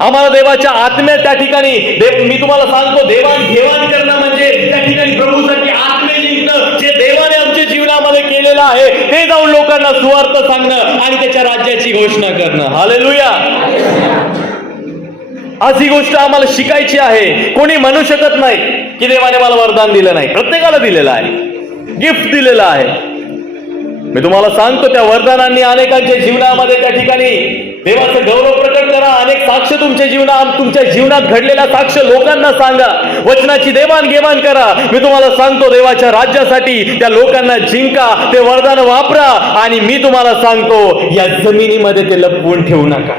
आम्हाला देवाच्या आत्म्यात त्या ठिकाणी मी तुम्हाला सांगतो, देवाणघेवाण करणं म्हणजे त्या ठिकाणी प्रभूसाठी आत्मे जिंकणं. जे देवाने आमच्या जीवनामध्ये केलेलं आहे ते जाऊन लोकांना सुवार्थ सांगणं आणि त्याच्या राज्याची घोषणा करणं. हालेलुया. आज ही गोष्ट आम्हाला शिकायची आहे. कोणी म्हणू शकत नाही की देवाने मला वरदान दिलं नाही. प्रत्येकाला दिलेलं आहे, गिफ्ट दिलेलं आहे. मी तुम्हाला सांगतो, त्या वरदानांनी अनेकांच्या जीवनामध्ये त्या ठिकाणी देवाचं गौरव प्रकट करा. अनेक साक्ष तुमच्या जीवनात घडलेला साक्ष लोकांना सांगा. वचनाची देवाणघेवाण करा. मी तुम्हाला सांगतो, देवाच्या राज्यासाठी त्या लोकांना जिंका, ते वरदान वापरा. आणि मी तुम्हाला सांगतो, या जमिनीमध्ये ते लपवून ठेवू नका.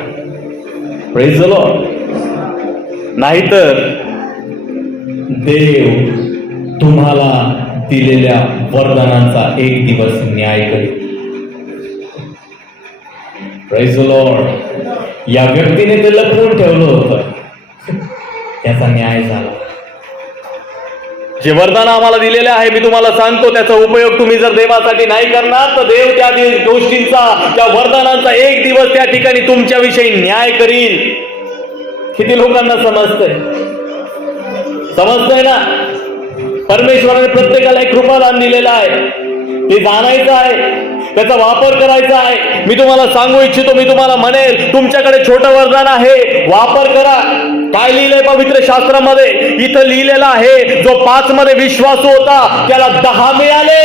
Praise the Lord. नाहीतर देव तुम्हाला दिलेल्या वरदानांचा एक दिवस न्याय करेल. Praise the Lord. या व्यक्तीने ते लपवून ठेवलं होतं, त्याचा न्याय झाला. जे वरदान आम्हाला दिलेले आहे, मी तुम्हाला सांगतो, त्याचा उपयोग तुम्ही जर देवासाठी नाही करणार तर देव त्या गोष्टींचा, त्या वरदानांचा एक दिवस त्या ठिकाणी तुमच्याविषयी न्याय करील. किती लोकांना समजतंय ना? परमेश्वराने प्रत्येकाला एक कृपादान दिलेलं आहे, ते जाणायचं आहे, त्याचा वापर करायचा आहे. मी तुम्हाला सांगू इच्छितो, मी तुम्हाला म्हणेल, तुमच्याकडे छोटं वरदान आहे, वापर करा. काय लिहिलंय पवित्र शास्त्रामध्ये? इथं लिहिलेलं आहे, जो 5 मध्ये विश्वासू होता त्याला 10 मिळाले.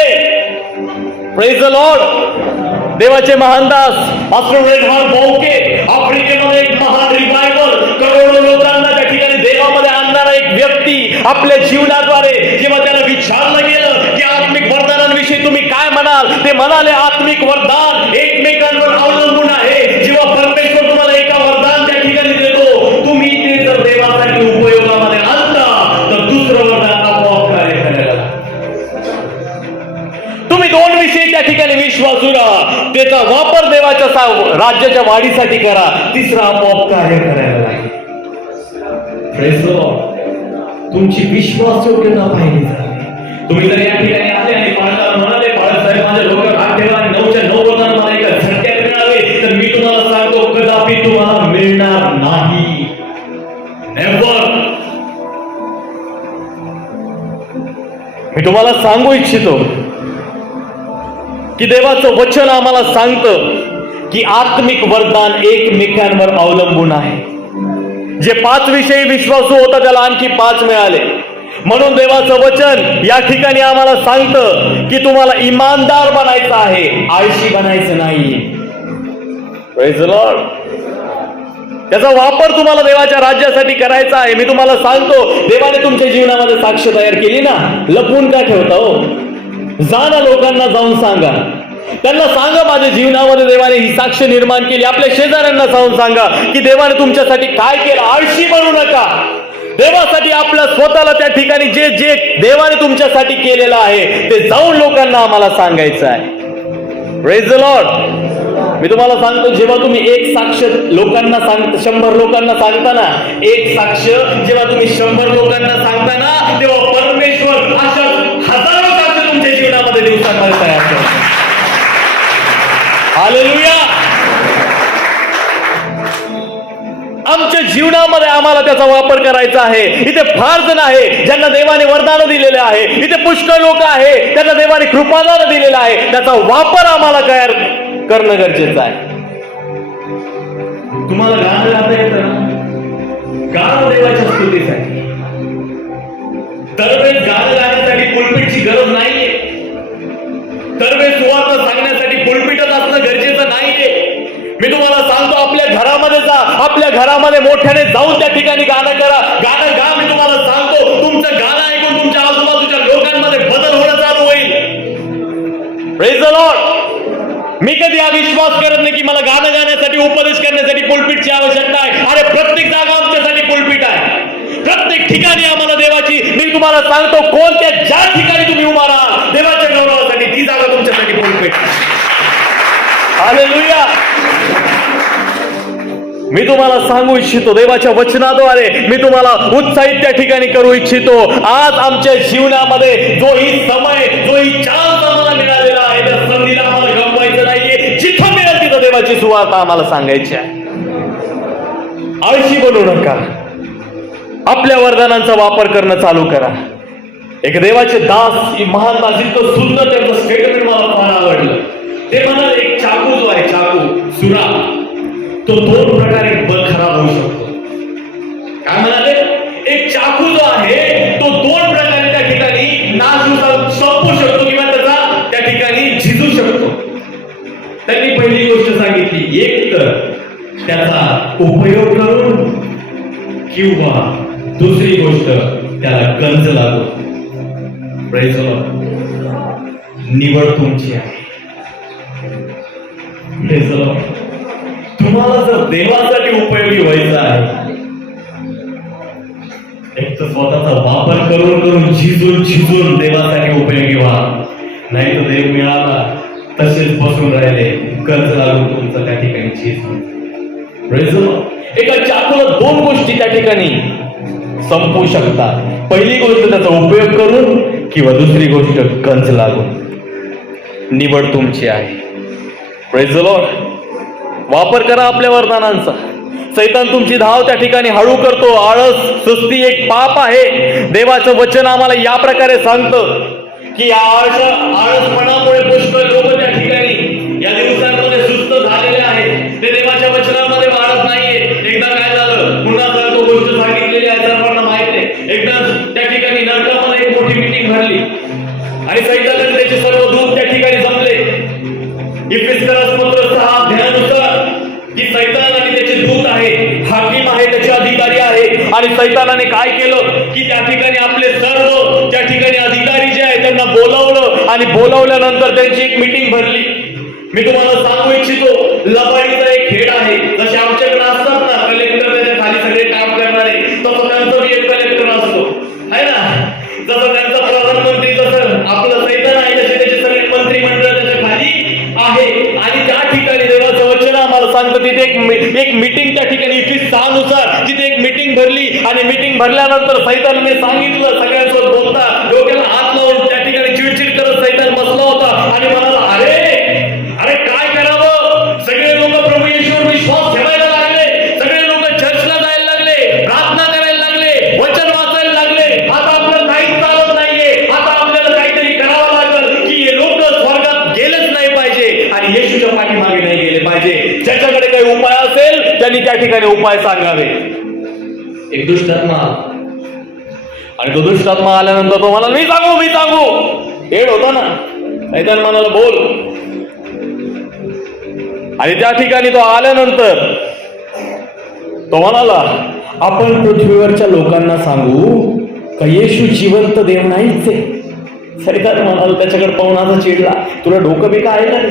Praise the Lord. देवाचे महान दास मास्टर रेनहार्ड बौके, आफ्रिकेमध्ये एक महान रिवायवल, करोडो लोकांना त्या ठिकाणी देवामध्ये आणणारा एक व्यक्ती, आपल्या जीवनाद्वारे जेव्हा त्याला विचारलं गेलं की आत्मिक वरदानांविषयी तुम्ही काय म्हणाल, ते म्हणाले, आत्मिक वरदान एकमेकांवर अवलंबून आहे. जेव्हा परमेश्वर तुम्हाला एका वरदान त्या ठिकाणी देतो, तुम्ही ते जर देवासाठी उपयोगामध्ये आणता तर दुसरं वरदान आपोआप कार्य करायला लागतं. तुम्ही 2 विषयी त्या ठिकाणी विश्वासू राहा, त्याचा वापर देवाच्या राज्याच्या वाढीसाठी करा, तिसरा आपोआप कार्य करायला लागेल. Praise the Lord. तुमची विश्वासयोग्यता पाहिली जाते. तुम्ही जर या ठिकाणी आले आणि पाळता म्हणाले, बाळासाहेब माझ्या डोक्यात हात ठेवा आणि 9च्या 9 वरदान मला एका झटक्यात मिळावे, तर मी तुम्हाला सांगतो, कदापि तुम्हाला मिळणार नाही. नेव्हर. मी तुम्हाला सांगू इच्छितो की देवाचं वचन आम्हाला सांगतं की आत्मिक वरदान एकमेकांवर अवलंबून आहे. जे 5 विषयी विश्वासू होता त्याला आणखी 5 मिळाले. म्हणून देवाचं वचन या ठिकाणी आम्हाला सांगतं की तुम्हाला इमानदार बनायचं आहे, आळशी बनायचं नाही. Praise the Lord. त्याचा वापर तुम्हाला देवाच्या राज्यासाठी करायचा आहे. मी तुम्हाला सांगतो, देवाने तुमच्या जीवनामध्ये साक्ष तयार केली ना, लपवून का ठेवता हो? जा ना, लोकांना जाऊन सांगा, त्यांना सांगा माझ्या जीवनामध्ये देवाने ही साक्ष निर्माण केली. आपल्या शेजाऱ्यांना जाऊन सांगा की देवाने तुमच्यासाठी काय केलं. आळशी बनू नका. देवासाठी आपल्या स्वतःला त्या ठिकाणी जे जे देवाने तुमच्यासाठी केलेलं आहे ते जाऊन लोकांना आम्हाला सांगायचं आहे. Praise the Lord. मी तुम्हाला सांगतो, जेव्हा तुम्ही एक साक्ष लोकांना 100 लोकांना सांगताना, एक साक्ष जेव्हा तुम्ही 100 लोकांना सांगताना, तेव्हा परमेश्वर अशा हजारो साक्ष तुमच्या जीवनामध्ये दिवसांमध्ये तयार करतो. हालेलुया. आमच्या जीवनामध्ये आम्हाला त्याचा वापर करायचा आहे. इथे फार जण आहे ज्यांना देवाने वरदान दिलेले आहे. इथे पुष्कळ लोक आहे त्यांना देवाने कृपादान दिलेलं आहे. त्याचा वापर आम्हाला करणं गरजेचं आहे. तुम्हाला गाणं गाता येतं ना? गाणं देवाच्या स्तुतीसाठी. दरवेळेस गाणं गाण्यासाठी पुलपीटची गरज नाहीये. दरवेळेस सुवार्ता सांगण्यासाठी पुलपीटच असणं गरजेचं नाहीये. मी तुम्हाला सांगतो, आपल्या घरामध्ये जा, आपल्या घरामध्ये मोठ्याने जाऊन त्या ठिकाणी गाणं करा, गाणं गा. मी तुम्हाला सांगतो, तुमचं गाणं ऐकून तुमच्या आजूबाजूच्या लोकांमध्ये बदल होणं चालू होईल. Praise the Lord. मी कधी हा विश्वास करत नाही की मला गाणं गाण्यासाठी, उपदेश करण्यासाठी पुलपीटची आवश्यकता आहे. अरे प्रत्येक जागा आमच्यासाठी पुलपीट आहे. प्रत्येक ठिकाणी आम्हाला देवाची, मी तुम्हाला सांगतो, कोणत्या ज्या ठिकाणी तुम्ही उभा राहा देवाच्या गौरवासाठी, ती जागा तुमच्यासाठी पुलपीट. हालेलुया. मी तुम्हाला सांगू इच्छितो, देवाच्या वचनाद्वारे मी तुम्हाला उत्साहित त्या ठिकाणी करू इच्छितो. आज आमच्या जीवनामध्ये जो ही समय, जो ही चान्स आम्हाला मिळालेला आहे, त्या संधीला आम्हाला गमवायचं नाहीये. जिथं मिळेल तिथं देवाची सुवार्ता आम्हाला सांगायची आहे. आळशी बनू नका. आपल्या वरदानांचा वापर करणं चालू करा. एक देवाचे दास, महान दास, इतकं सुंदर त्यांचं स्टेटमेंट मला फार आवडलं. ते म्हणाले, एक चाकू जो आहे, चाकू सुरा, तो 2 प्रकारे खराब होऊ शकतो. काय म्हणाले? एक चाकू जो आहे तो 2 प्रकारे त्या ठिकाणी नाश संपू शकतो किंवा त्याचा त्या ठिकाणी झिजू शकतो. त्यांनी पहिली गोष्ट सांगितली, एक तर त्याचा उपयोग करून, किंवा दुसरी गोष्ट त्याला गंज लागून. Praise the Lord. निवड तुमची आहे. Praise the Lord. तुम्हाला जर देवासाठी उपयोगी व्हायचं आहे, एक तर स्वतःचा वापर करून करून झिजून देवासाठी उपयोगी व्हा. नाही तर देव मिळाला तसेच बसून राहिले, कर्ज लागून तुमचं त्या ठिकाणी झिज. एका चाकूला दोन गोष्टी त्या ठिकाणी संपू शकतात. पहिली गोष्ट त्याचा उपयोग करून किंवा दुसरी गोष्ट कंच लागून. निवड तुमची आहे. Praise the Lord. वापर करा आपल्या वरदानांचा. सैतान तुमची धाव त्या ठिकाणी हळू करतो. आळस, सुस्ती एक पाप आहे. देवाचं वचन आम्हाला या प्रकारे सांगतं की या आळसपणामुळे पुष्कळ लोक त्या ठिकाणी या दिवसांमध्ये सुस्त झालेले आहेत. ते देवाच्या वचनामध्ये वाढत नाहीये. एकदा काय झालं, पुन्हा तो गोष्ट सांगितलेली आहे, सर्वांना माहित आहे. एकदा त्या ठिकाणी नरकामध्ये एक मोठी मीटिंग भरली आणि सैतानाने त्याचे सर्व दूत त्या ठिकाणी जमले. इफिसियन्स पत्र 6 अध्यायानुसार की सैतान आणि त्याचे दूत आहे, हाकीम आहे, त्याचे अधिकारी आहे. आणि सैतानाने काय केलं की त्या ठिकाणी आपले सर्व त्या ठिकाणी अधिकारी जे आहेत त्यांना बोलावलं आणि बोलावल्यानंतर त्यांची एक मीटिंग भरली. मी तुम्हाला सांगू इच्छितो, लबाडीचा एक खेळ आहे. जसे आमच्याकडे असतात ना कलेक्टर, त्याच्या खाली सगळे काम करणारे, तसं त्यांचा मी एक कलेक्टर असतो आहे ना. जसं त्यांचा प्रधानमंत्री, जसं आपलं सैतान आहे, तसे त्याचे सगळे मंत्रिमंडळ त्याच्या खाली आहे. आणि त्या ठिकाणी देवाचं वचन आम्हाला सांगतं तिथे एक मीटिंग त्या ठिकाणी इफिस 6 नुसार तिथे एक मीटिंग भरली. आणि मीटिंग भरल्यानंतर सैतानने सांगितलं, सगळ्यांसोबत बोलता डोक्याला हात लावून त्या ठिकाणी चिडचिड करत सैतान बसला होता आणि म्हणाला, अरे अरे काय करावं. सगळे लोक प्रभू येशूवर विश्वास ठेवायला लागले, सगळे लोक चर्चला जायला लागले, प्रार्थना करायला लागले, वचन वाचायला लागले. आता आपल्याला काहीच चालत नाहीये. आता आपल्याला काहीतरी करावं लागेल की हे लोक स्वर्गात गेलेच नाही पाहिजे आणि येशूच्या पाठीमागे नाही गेले पाहिजे. ज्याच्याकडे काही उपाय असेल त्यांनी त्या ठिकाणी उपाय सांगावे. एक दुष्टात्मा आणि तो दुष्टात्मा आल्यानंतर तो म्हणाला, मी सांगू. हेड होता ना, सैतान म्हणाला बोल. आणि त्या ठिकाणी तो आल्यानंतर तो म्हणाला, आपण पृथ्वीवरच्या लोकांना सांगू का येशू जिवंत देव नाहीच आहे. सैतान म्हणाला, त्याच्याकडे पाहून आता चिडला, तुला डोकं बी काय नाही.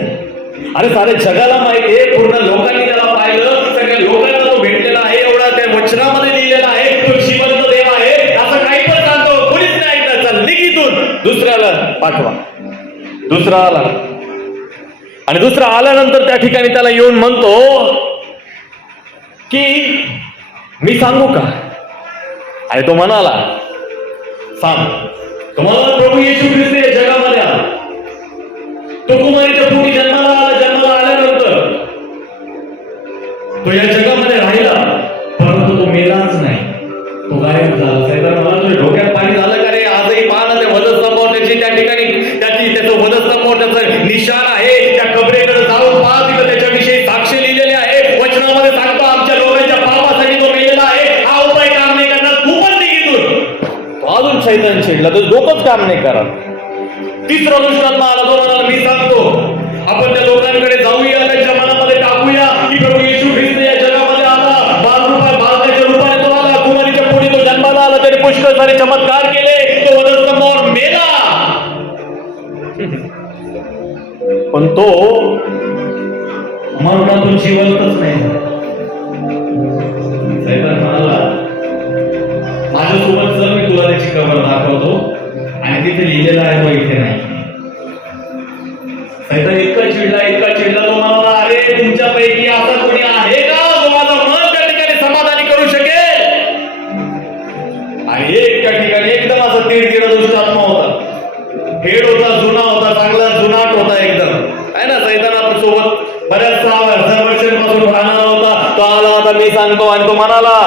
अरे सारे जगाला माहिती आहे, पूर्ण लोकांनी त्याला पाहिलं, सगळ्या लोकांना तो भेटलेला आहे, एवढा त्या वचनामध्ये लिहिलेला आहे, तो जिवंत देव आहे. असं काही पण सांगतो, कोणीच नाही ऐकलं. चल निघितून दुसऱ्याला पाठवा. दुसरा आला आणि दुसरा आल्यानंतर त्या ठिकाणी त्याला येऊन म्हणतो की मी सांगू का. आणि तो म्हणाला, सांग. तुम्हाला प्रभू येशू ख्रिस्त या जगामध्ये आला, तो कुमारीच्या पोटी जन्माला आल्यानंतर तो या जगामध्ये राहिला, परंतु तो मेलाच नाही, तो गायब झाला. सैतान म्हणाला, तुझ्या डोक्यात पाणी झालं का रे. आजही पाहणं त्या वधस्तंभावर त्याची त्या ठिकाणी त्याचं वधस्तंभावर त्याचं निशाण आहे. त्या कबरेकडे जाऊन पहा, तिथं त्याच्याविषयी साक्ष लिहिलेले आहे. वचनामध्ये सांगतो आमच्या लोकांच्या पापासाठी तो मेलेला आहे. हा उपाय काम नाही करणार, तू पण निघितून. तो अजून सैतान चिडला, तर डोकंच काम नाही करा. तिसरा दुष्टात्मा आला, तो म्हणाला, मी सांगतो. आपण त्या लोकांकडे जाऊया, त्यांच्या मनामध्ये टाकूया की प्रभू येशू ख्रिस्त या जगामध्ये आला, बालकाच्या रूपाने तो आला, कुमारीच्या पोटी तो जन्माला आला, त्याने पुष्कळ सारे चमत्कार केले, तो वधस्तंभावर मेला. पण तो मरणातून जिवंतच नाही. सैतान म्हणाला, माझ्यासोबत चल, मी तुला त्याची कबर दाखवतो आणि तिथे लिहिलेला आहे तो इथे नाही. सैतान इतका चिडला, तो म्हणाला, अरे तुमच्यापैकी असं कोणी आहे का जो माझं मन त्या ठिकाणी समाधानी करू शकेल. आणि एक त्या ठिकाणी एकदम असं तीर दुष्टात्मा होता. हेड होता, जुना होता, चांगला जुनाट होता एकदम आहे ना. सैतान आपण सोबत बऱ्याच 6 वर्षांपासून राहणार होता. तो आला होता, मी सांगतो. आणि तो म्हणाला,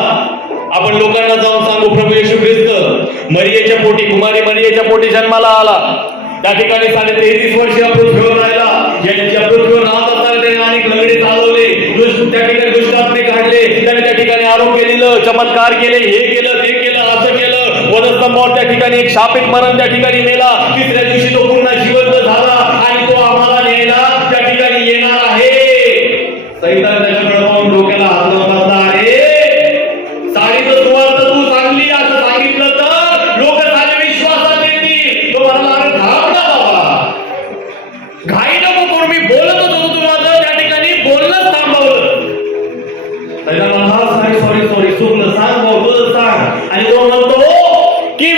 आपण लोकांना जाऊन सांगू प्रभू येशू ख्रिस्त मरियेच्या पोटी, कुमारी मरियेच्या पोटी जन्माला आला. त्या ठिकाणी 33 वर्ष पृथ्वीवर राहिला. ज्या पृथ्वीवर राहत असताना त्याने अनेक लंगडे चालवले, त्या ठिकाणी दुष्टात्मे काढले, त्याने त्या ठिकाणी आरोग्य दिलं, चमत्कार केले, हे केलं, ते केलं, असं केलं. वधस्तंभावर त्या ठिकाणी एक शापित मरण त्या ठिकाणी मेला. तिसऱ्या दिवशी तो पुन्हा जिवंत झाला आणि तो आम्हाला न्यायला त्या ठिकाणी येणार आहे. सैतान त्याच्याकडे पाहून डोक्याला हात लावला, अरे साडीचं सुवार्थ तू सांगली असं सांगितलं तर लोक सारे विश्वासात येतील. तो म्हणाला, अरे थांब ना बाबा, घाई नको करू, मी बोलतच होतो तुम्हाला, त्या ठिकाणी बोलणंच थांबवलं. सैतान म्हणाला, सॉरी चुकलं, सांग भाऊ, तुझं सांग. आणि तो म्हणतो, की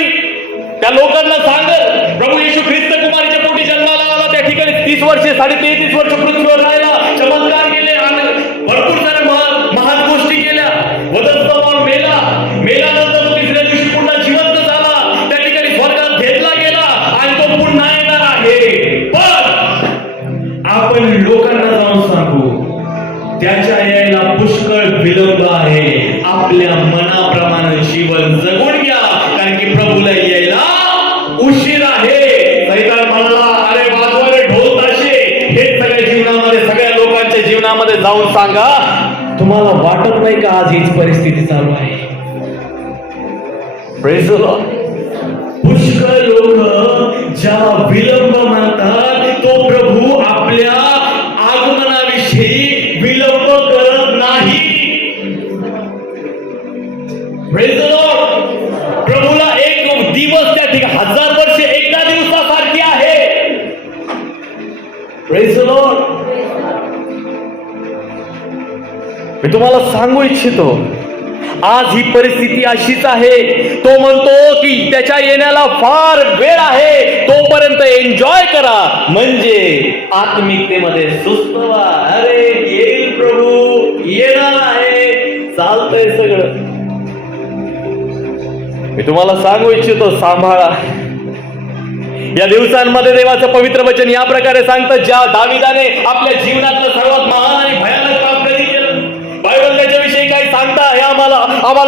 त्या लोकांना सांगत प्रभू येशू ख्रिस्त कुमारीच्या पोटी जन्माला आला, त्या ठिकाणी 30 वर्षे 33.5 वर्ष पृथ्वीवर राहिला, चमत्कार केले आणि भरपूर साऱ्या महान गोष्टी केल्या, वधस्तंभावर मेल्यानंतर तो तिसऱ्या दिवशी पुन्हा जिवंत झाला, त्या ठिकाणी स्वर्गात घेतला गेला आणि तो पुन्हा येणार आहे. पण आपण लोकांना जाऊन सांगू त्याच्या यायला पुष्कळ विलंब आहे, आपल्या मनाप्रमाणे जीवन जगून घ्या, कारण की प्रभूला यायला उशीर आहे. सैतान म्हणाला, अरे वाजवा रे ढोल ताशे, हे सगळ्या जीवनामध्ये, सगळ्या लोकांच्या जीवनामध्ये जाऊन सांगा. तुम्हाला वाटत नाही का आज हीच परिस्थिती चालू आहे? Praise the Lord. पुष्कळ लोक जेव्हा विलंब म्हणतात, तो प्रभू आपल्या आगमनाविषयी विलंब करत नाही. Praise the Lord. प्रभूला एक दिवस त्या ठिकाणी 1000 वर्षे एका दिवसासारखी आहे. Praise the Lord. मी तुम्हाला सांगू इच्छितो, आज ही परिस्थिती अशीच आहे. तो म्हणतो की त्याच्या येण्याला फार वेळ आहे, तोपर्यंत एन्जॉय करा, म्हणजे आत्मिकतेमध्ये सुस्त व्हा. अरे येईल प्रभू, येणार आहे, चालतंय सगळं. मी तुम्हाला सांगू इच्छितो, सांभाळा. या दिवसांमध्ये देवाचं पवित्र वचन या प्रकारे सांगतं, ज्या दाविदाने आपल्या जीवनातलं सर्वात महान आणि भयानक पाप कधी केलं, बायबल त्याच्याविषयी काही सांगता हे आम्हाला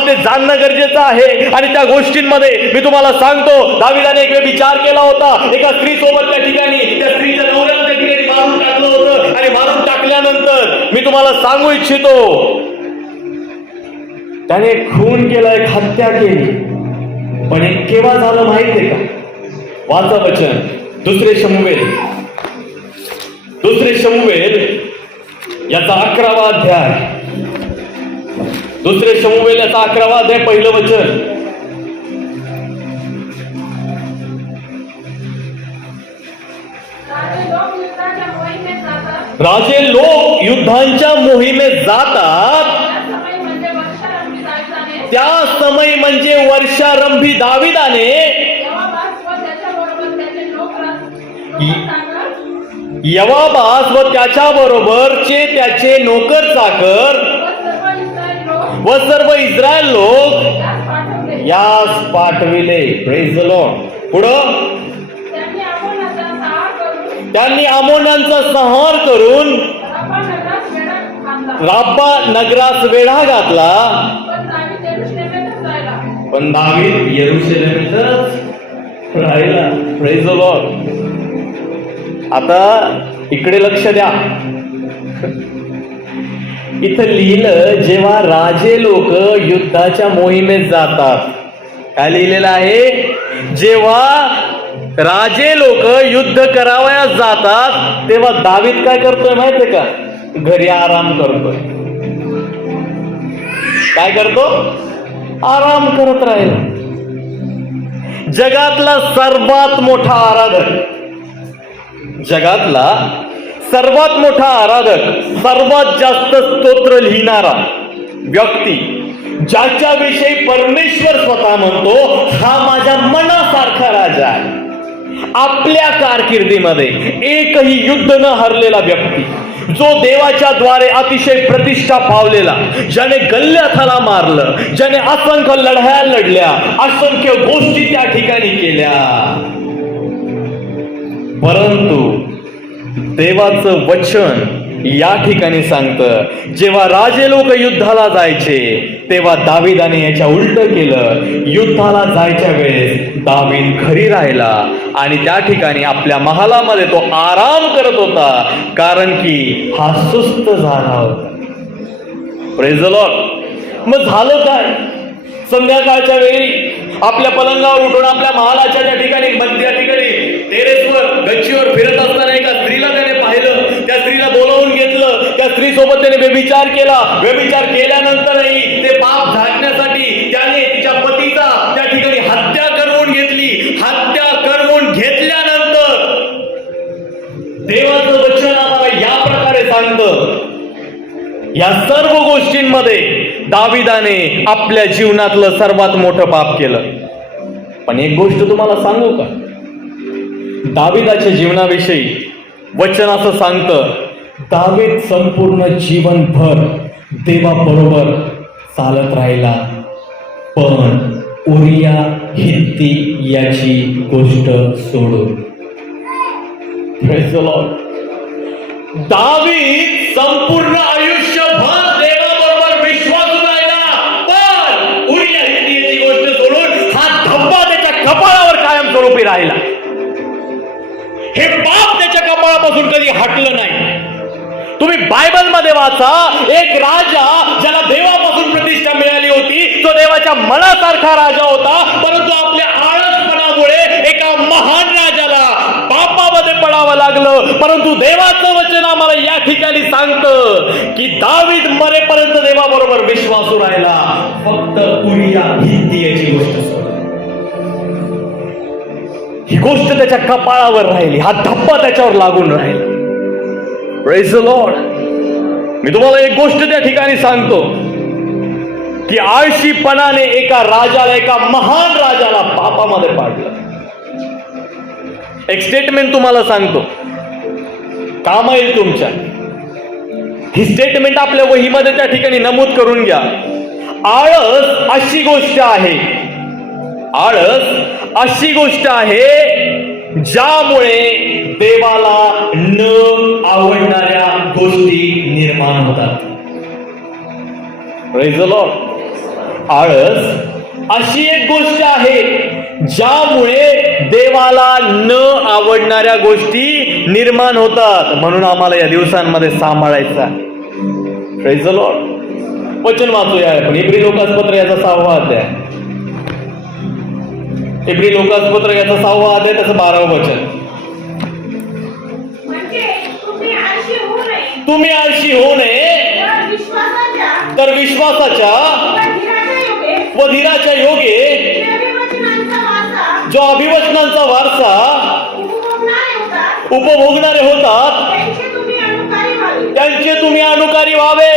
ते जाणणं गरजेचं आहे. आणि त्या गोष्टींमध्ये मी तुम्हाला सांगतो, दाविदाने एक वेळ विचार केला होता, एका स्त्री सोबत त्या ठिकाणी त्या स्त्रीच्या नवऱ्याला त्या ठिकाणी मारून टाकलं होतं, आणि मारून टाकल्यानंतर मी तुम्हाला सांगू इच्छितो, त्याने खून केला, एक हत्या केली. पण हे केव्हा झालं माहितीये का? वाचा वचन, दुसरे शमूएल याचा 11वा अध्याय, दुसरे शमूएल याचा 11वा अध्याय, पहिलं वचन. राजे लोक युद्धांच्या मोहिमेत जातात, त्या समय म्हणजे वर्षारंभी दाविदाने यवाबास व त्याच्या बरोबरचे त्याचे नोकर चाकर व सर्व इस्रायल लोक यास पाठविले. Praise the Lord. पुढं, त्यांनी आमोन्यांचा संहार करून राब्बा नगरास वेढा घातला, पण दावीद यरूशलेमेतच राहिला. Praise the Lord. आता इकडे लक्ष द्या, इथं लिहिलं, जेव्हा राजे लोक युद्धाच्या मोहिमेत जातात, काय लिहिलेलं आहे? जेव्हा राजे लोक युद्ध करावयास जातात, तेव्हा दावीद काय करतोय माहितीये का? घरी आराम करतोय. काय करतो? आराम करत राहिला. जगातला सर्वात मोठा आराधक, जगातला सर्वात मोठा आराधक, सर्वात जास्त स्तोत्र लिहिणारा व्यक्ती, ज्याच्याविषयी परमेश्वर स्वतः म्हणतो, हा माझ्या मनासारखा राजा आहे. आपल्या कारकिर्दीमध्ये एकही युद्ध न हरलेला व्यक्ती, जो देवाच्या द्वारे अतिशय प्रतिष्ठा पावलेला, ज्याने गल्ल्याथाला मारलं, ज्याने असंख्य लढाया लढल्या, असंख्य गोष्टी त्या ठिकाणी केल्या, परंतु देवाचं वचन या ठिकाणी सांगतं, जेव्हा राजे लोक युद्धाला जायचे तेव्हा दाविदाने याच्या उलट केलं. युद्धाला जायच्या वेळेस दावीद घरी राहिला आणि त्या ठिकाणी आपल्या महालामध्ये तो आराम करत होता, कारण की हा सुस्त झाला होता. Praise the Lord. मग झालं काय? संध्याकाळच्या वेळी आपल्या पलंगावर उठून आपल्या महालाच्या त्या ठिकाणी टेरेसवर गच्चीवर फिरत असताना एका स्त्रीला त्याने पाहिलं. त्या स्त्रीला बोलावून घेतलं. त्या स्त्री सोबत त्याने व्यभिचार केला. व्यभिचार केल्यानंतरही ते पाप झाकण्यासाठी त्याने तिच्या पतीचा त्या ठिकाणी हत्या करवून घेतली. हत्या करवून घेतल्यानंतर देवाचं वचन आम्हाला या प्रकारे सांगतं, या सर्व गोष्टींमध्ये दाविदाने आपल्या जीवनातलं सर्वात मोठं पाप केलं. पण एक गोष्ट तुम्हाला सांगू का, दाविदाच्या जीवनाविषयी वचन असं सांगतं, दावीद संपूर्ण जीवनभर देवाबरोबर चालत राहिला, पण उरिया हित्ती याची गोष्ट सोडून. Praise the Lord. दावीद संपूर्ण आयुष्यभर देवाबरोबर विश्वासू राहिला, पण उरिया हित्ती याची गोष्ट सोडून हा धब्बा त्याच्या कपाळावर कायम स्वरूपी राहिला. हे पाप त्याच्या कपाळापासून कधी हटलं नाही. तुम्ही बायबल मध्ये वाचा, एक राजा ज्याला देवापासून प्रतिष्ठा मिळाली होती, तो देवाच्या मनासारखा राजा होता, परंतु आपल्या आळसपणामुळे एका महान राजाला पापामध्ये पडावं लागलं. परंतु देवाचं वचन आम्हाला या ठिकाणी सांगतं की दावीद मरेपर्यंत देवाबरोबर विश्वासू राहिला, फक्त उरिया हित्ती याची गोष्ट सोडून. ही गोष्ट त्याच्या कपाळावर राहिली, हा धप्पा त्याच्यावर लागून राहिला. Praise the Lord. मी तुम्हाला एक गोष्ट त्या ठिकाणी सांगतो की आळशीपणाने एका राजाला, एका महान राजाला पापामध्ये पाडलं. एक स्टेटमेंट तुम्हाला सांगतो, काम येईल तुमच्या. ही स्टेटमेंट आपल्या वहीमध्ये त्या ठिकाणी नमूद करून घ्या. आळस अशी गोष्ट आहे, आळस अशी गोष्ट आहे ज्यामुळे देवाला न आवडणाऱ्या गोष्टी निर्माण होतात. Praise the Lord. आळस अशी एक गोष्ट आहे ज्यामुळे देवाला न आवडणाऱ्या गोष्टी निर्माण होतात. म्हणून आम्हाला या दिवसांमध्ये सांभाळायचं आहे. Praise the Lord. वचन वाचूया आपण इब्री लोकासपत्र याचा 6वा अध्याय. इब्री लोकासपत्र याचा 6वा अध्याय त्याचं 12वं वचन. तुम्ही आळशी होऊ नये, तर विश्वासाच्या व धीराच्या योगे जो अभिवचनांचा वारसा उपभोगणारे होतात त्यांचे तुम्ही अनुकारी व्हावे.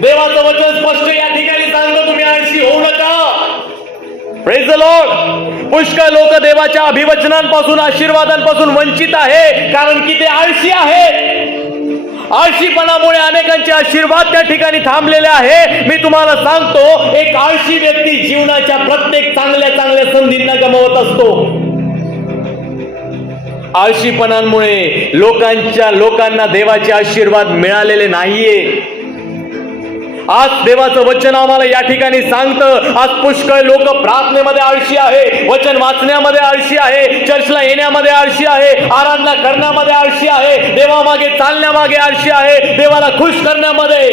देवाचं वचन स्पष्ट या ठिकाणी सांगतो, तुम्ही आळशी होऊ नका. Praise the Lord. पुष्कळ लोक देवाच्या अभिवचनांपासून, आशीर्वादांपासून वंचित आहे, कारण की ते आळशी आहेत. आळशीपणामुळे अनेकांचे आशीर्वाद त्या ठिकाणी थांबलेले आहे. मी तुम्हाला सांगतो, एक आळशी व्यक्ती जीवनाच्या प्रत्येक चांगल्या चांगल्या संधींना गमावत असतो. आळशीपणामुळे लोकांना देवाचे आशीर्वाद मिळालेले नाहीये. आज देवाचं वचन आम्हाला या ठिकाणी सांगतं, आज पुष्कळ लोक प्रार्थनेमध्ये आळशी आहे, वचन वाचण्यामध्ये आळशी आहे, चर्चला येण्यामध्ये आळशी आहे, आराधना करण्यामध्ये आळशी आहे, देवामागे चालण्यामागे आळशी आहे, देवाला खुश करण्यामध्ये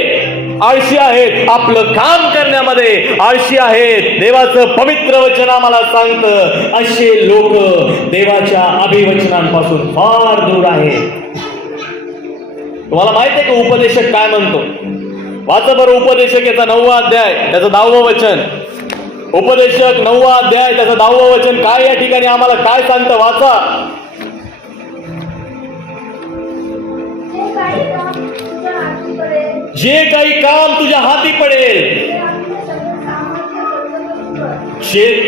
आळशी आहेत, आपलं काम करण्यामध्ये आळशी आहेत. देवाचं पवित्र वचन आम्हाला सांगतं, असे लोक देवाच्या अभिवचनांपासून फार दूर आहेत. तुम्हाला माहित आहे का उपदेशक काय म्हणतो? वाचा बरं उपदेशक याचा 9वा अध्याय त्याचं 10वं वचन. उपदेशक 9वा अध्याय त्याचं 10वं वचन काय या ठिकाणी आम्हाला काय सांगतं, वाचा. जे काही काम तुझ्या हाती पडेल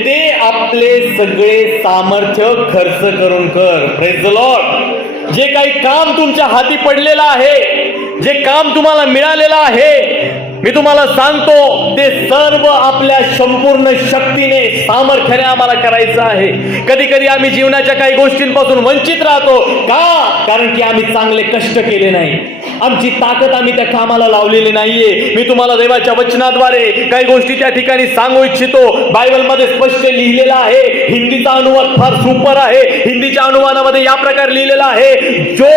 ते आपले सगळे सामर्थ्य खर्च करून कर. Praise the Lord. जे काही काम तुमच्या हाती पडलेलं आहे, जे काम तुम्हाला मिळालेलं आहे, मी तुम्हाला सांगतो ते सर्व आपल्या संपूर्ण शक्तीने, सामर्थ्याने आम्हाला करायचं आहे. कधी कधी आम्ही जीवनाच्या काही गोष्टींपासून वंचित राहतो. का? कारण की आम्ही चांगले कष्ट केले नाही, आमची ताकद आम्ही त्या कामाला लावलेली नाहीये. मी तुम्हाला देवाच्या वचनाद्वारे काही गोष्टी त्या ठिकाणी सांगू इच्छितो. बायबलमध्ये स्पष्ट लिहिलेलं आहे. हिंदीचा अनुवाद फार सुपर आहे. हिंदीच्या अनुवादामध्ये या प्रकारे लिहिलेला आहे, जो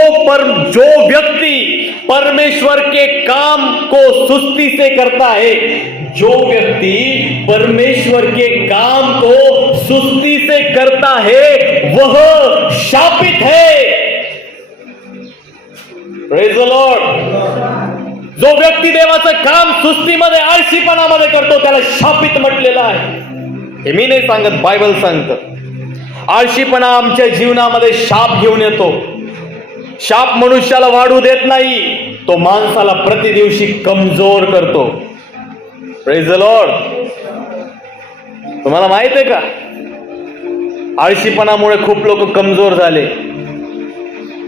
व्यक्ति परमेश्वर के काम को सुस्ती से करता है, जो व्यक्ति परमेश्वर के काम को सुस्ती से करता है वह शापित है. Praise the Lord. जो व्यक्ती देवाचं काम सुस्तीमध्ये, आळशीपणामध्ये करतो त्याला शापित म्हटलेलं आहे. हे मी नाही सांगत, बायबल सांगतं. आळशीपणा आमच्या जीवनामध्ये शाप घेऊन येतो. शाप मनुष्याला वाढू देत नाही, तो माणसाला प्रतिदिवशी कमजोर करतो. Praise the Lord. तुम्हाला माहित आहे का, आळशीपणामुळे खूप लोक कमजोर झाले.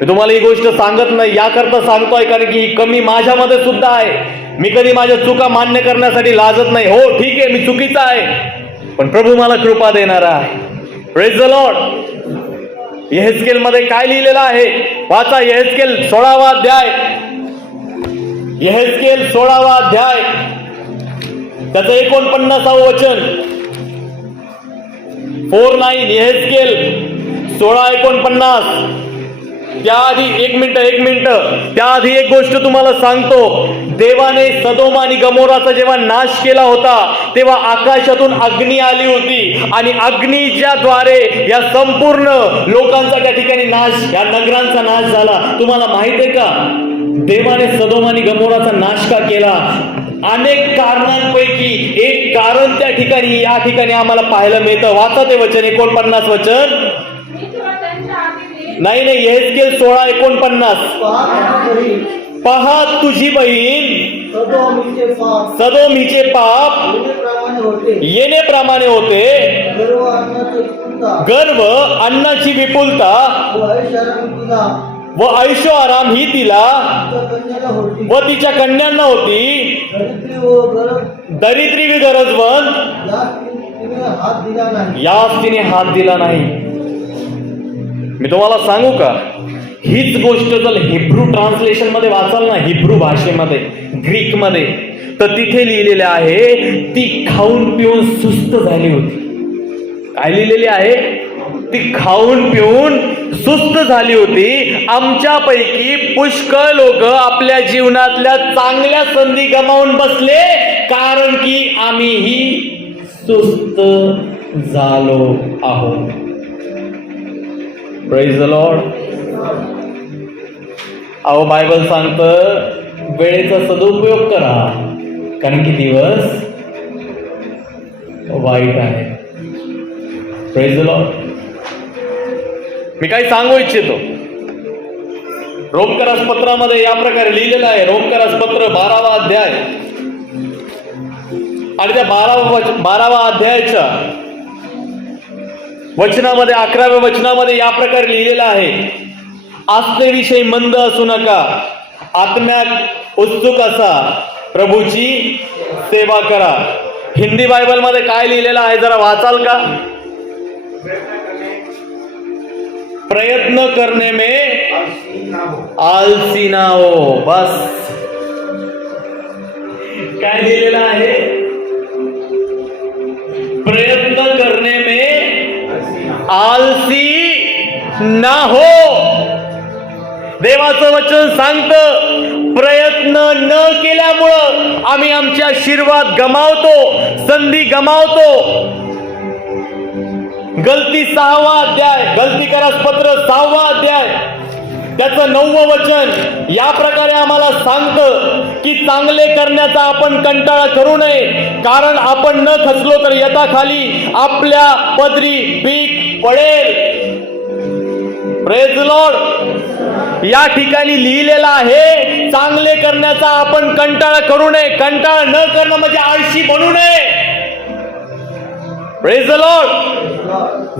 मी तुम्हाला ही गोष्ट सांगत नाही याकरता सांगतोय कारण की ही कमी माझ्यामध्ये सुद्धा आहे. मी कधी माझ्या चुका मान्य करण्यासाठी लाजत नाही. हो ठीक आहे, मी चुकीचा आहे, पण प्रभू मला कृपा देणारा आहे. Praise the Lord. यहेजकेल मध्ये काय लिहिलेलं आहे वाचा. यहेजकेल 16वा अध्याय, यहेजकेल 16वा अध्याय त्याचं 49व वचन. 4:9 यहेजकेल 16:49. त्याआधी एक मिनिट त्याआधी एक गोष्ट तुम्हाला सांगतो. देवाने सदोम आणि गमोराचा जेव्हा नाश केला होता तेव्हा आकाशातून अग्नी आली होती आणि अग्नीच्या द्वारे या संपूर्ण लोकांचा त्या ठिकाणी नाश, या नगरांचा नाश झाला. तुम्हाला माहित आहे का देवाने सदोम आणि गमोराचा नाश का केला? अनेक कारणांपैकी एक कारण त्या ठिकाणी या ठिकाणी आम्हाला पाहायला मिळतं. वाचा ते वचन 49 वचन. नाही यहेजकेल 16:49. पहा तुझी बहीण सदोम हिचे पाप येण्याप्रमाणे होते, गर्व अन्नाची विपुलता व ऐशो आराम ही तिला व तिच्या कन्यांना होती. दरिद्री व गरजवंत यास तिने हात दिला नाही. मी तुम्हाला सांगू का, हीच गोष्ट जर हिब्रू ट्रान्सलेशन मध्ये वाचाल ना, हिब्रू भाषेमध्ये, ग्रीक मध्ये, तर तिथे लिहिलेले आहे ती खाऊन पिऊन सुस्त झाली होती. काय लिहिलेली आहे? ती खाऊन पिऊन सुस्त झाली होती. आमच्यापैकी पुष्कळ लोक आपल्या जीवनातल्या चांगल्या संधी गमावून बसले कारण की आम्हीही सुस्त झालो आहोत. Praise the Lord. अहो बायबल सांगतं वेळेचा सदुपयोग करा कारण की दिवस वाईट आहे. Praise the Lord. मी काही सांगू इच्छितो. रोमकरास पत्रामध्ये या प्रकारे लिहिलेलं आहे. रोमकरास पत्र 12वा अध्याय आणि त्या 12व्या अध्यायाच्या वचनामध्ये 11व्या वचनामध्ये या प्रकारे लिहिलेलं आहे, आस्थेविषयी मंद असू नका, आत्म्यात उत्सुक असा, प्रभूची सेवा करा. हिंदी बायबल मध्ये काय लिहिलेलं आहे जरा वाचाल का? प्रयत्न करने में आलसी ना हो. बस काय लिहिलेलं आहे? प्रयत्न करने में आलसी ना हो. देवाचं वचन सांगतं प्रयत्न न केल्यामुळं आम्ही आमचे आशीर्वाद गमावतो, संधी गमावतो. गलती 6वा अध्याय, गलती करास पत्र 6वा अध्याय त्याचं 9वं वचन या प्रकारे आम्हाला सांगतं की चांगले करण्याचा आपण कंटाळा करू नये, कारण आपण न खचलो तर यथाखाली आपल्या पदरी पीक पडेल. Praise the Lord. या ठिकाणी लिहिलेलं आहे चांगले करण्याचा आपण कंटाळा करू नये. कंटाळा न करणं म्हणजे आळशी बनू नये. Praise the Lord.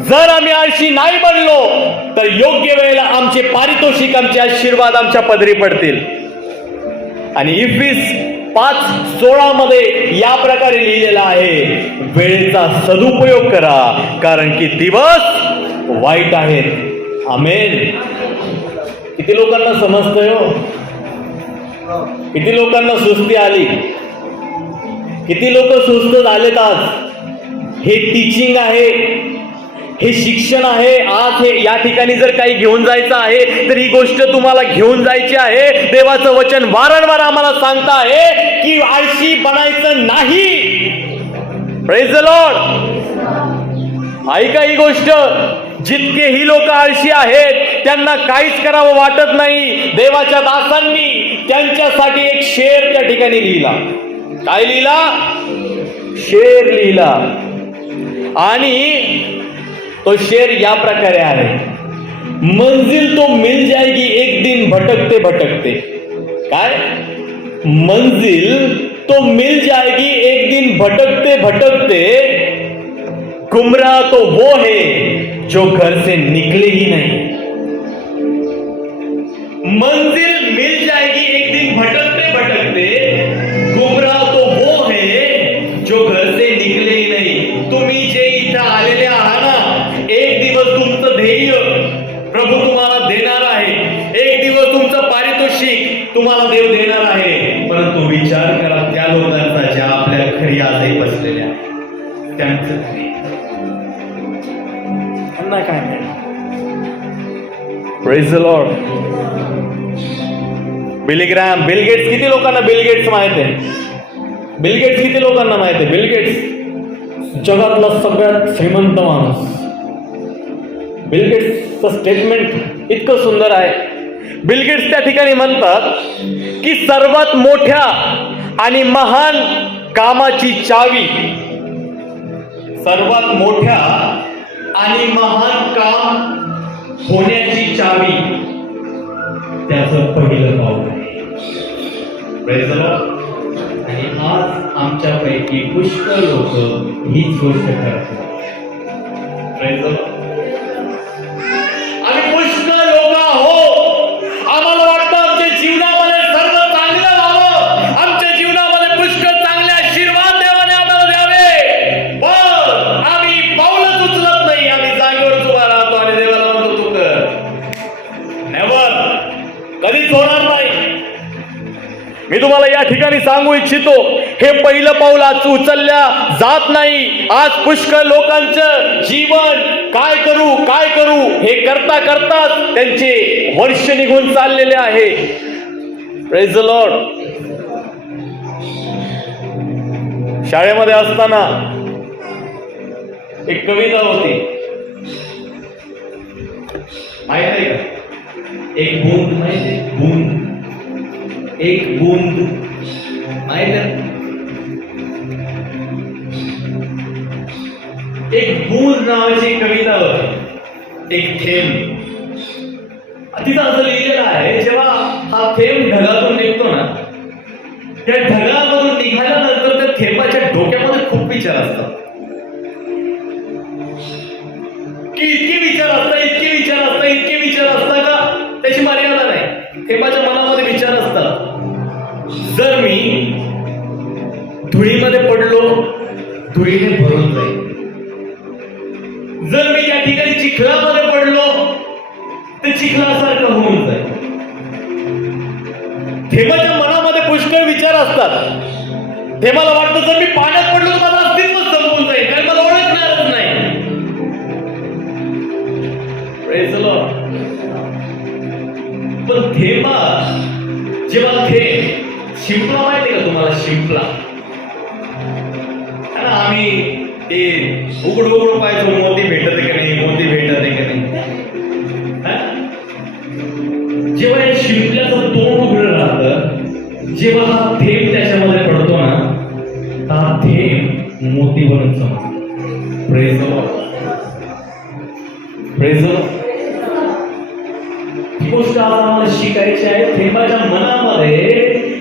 जर आम्ही आळशी नाही बनलो तर योग्य वेळेला आमचे पारितोषिक, आमचे आशीर्वाद आमच्या पदरी पडतील. आणि इफिस 5:16 मध्ये या प्रकारे लिहिलेला आहे वेळेचा सदुपयोग करा कारण की दिवस वाईट आहेत. आमेन. किती लोकांना समजतंय हो? किती लोकांना सुस्ती आली? किती लोक सुस्त झालेत आज? हे टीचिंग आहे, हे शिक्षण आहे. आज हे या ठिकाणी जर काही घेऊन जायचं आहे तर ही गोष्ट तुम्हाला घेऊन जायची आहे. देवाचं वचन वारंवार आम्हाला सांगत आहे की आळशी बनायचं नाही. Praise the Lord. ऐका ही गोष्ट, जितके ही लोक आळशी आहेत त्यांना काहीच करावं वाटत नाही. देवाच्या दासांनी त्यांच्यासाठी एक शेर त्या ठिकाणी लिहिला. काय लिहिला? शेर लिहिला. आणि तो शेर या प्रकारे आहे, मंजिल तो मिल जाएगी एक दिन भटकते भटकते. काय? मंजिल तो मिल जाएगी एक दिन भटकते भटकते, गुमराह तो वो है जो घर से निकले ही नहीं। मंजिल मिल जाएगी एक दिन भटकते भटकते, गुमराह तो वो है जो घर से निकले ही नाही। तुम्ही जे इथं आलेले आहात ना, एक दिवस तुमचं ध्येय प्रभू तुम्हाला देणार आहे, एक दिवस तुमचं पारितोषिक तुम्हाला देव देणार आहे। परंतु विचार करा त्या लोकांचा ज्या आपल्या घरी आजही बसलेल्या आहेत, त्यांचं त्यांना काय मिळणार? Praise the Lord. Bill Gates किती लोकांना बिल गेट्स माहित आहे? बिल गेट्स किती लोकांना माहित आहे? बिल गेट्स जगातला सगळ्यात श्रीमंत माणूस। बिल गेट्सचं स्टेटमेंट इतकं सुंदर आहे। बिल गेट्स त्या ठिकाणी म्हणतात की सर्वात मोठ्या आणि महान कामाची चावी, सर्वात मोठ्या आणि महान काम होण्याची चावी त्याचं पहिलं पाऊल आहे। Praise the Lord. आणि आज आमच्यापैकी पुष्कळ लोक हीच गोष्ट करतात। Praise the Lord. आम्ही पुष्कळ लोक आहोत, आम्हाला वाटतं आमच्या जीवनामध्ये सर्व चांगलं व्हावं, आमच्या जीवनामध्ये पुष्कळ चांगले आशीर्वाद देवाने आम्हाला द्यावे, पण आम्ही पाऊलच उचलत नाही। आम्ही जागेवर उभा राहतो आणि देवाला म्हणतो तू कर। नेव्हर, कधीच होणार नाही। मी तुम्हाला या ठिकाणी सांगू इच्छितो, हे पहिलं पाऊल आज उचलल्या जात नाही। आज पुष्कळ लोकांचं जीवन काय करू हे करता करताच त्यांचे वर्ष निघून चाललेले आहे। Praise the Lord. शाळेमध्ये असताना एक कविता होती, माहिती आहे का? एक बूंद, माहिती आहे? बूंद, एक बूंद, माहिती आहे? एक बूंद नावाची कविता होती, एक थेंब। तिथं असं लिहिलेलं आहे, जेव्हा हा थेंब ढगातून निघतो ना, त्या ढगामधून निघाल्यानंतर त्या थेंबाच्या डोक्यामध्ये खूप विचार असतात, की इतके विचार असतात, इतके विचार असतात, इतके विचार असतात का त्याची मर्यादा नाही। थेंबाच्या मनामध्ये विचार असतात, जर मी धुळीमध्ये पडलो, धुळीने भरून जाईल। जर मी त्या ठिकाणी चिखलामध्ये पडलो, ते चिखलासारखं होऊन जाईल। थेंबाच्या मनामध्ये पुष्कळ विचार असतात। थेंबाला वाटतं जर मी पाण्यात पडलो तर माझं अस्तित्व संपून जाईल, कारण मला ओळखणारच नाही। Praise the Lord. पण थेंबा जेव्हा शिंपला, माहिती का तुम्हाला? शिंपला आम्ही ते उघड पाहायचो, मोती भेटत की नाही, मोती भेटत की नाही। जेव्हा या शिंपल्याचं तोंड उघडं राहतं, जेव्हा हा थेंब त्याच्यामध्ये पडतो ना, हा थेंब मोती बनून समजतो। Praise the Lord. Praise the Lord. ही गोष्ट आम्हाला शिकायची आहे। थेंबाच्या मनामध्ये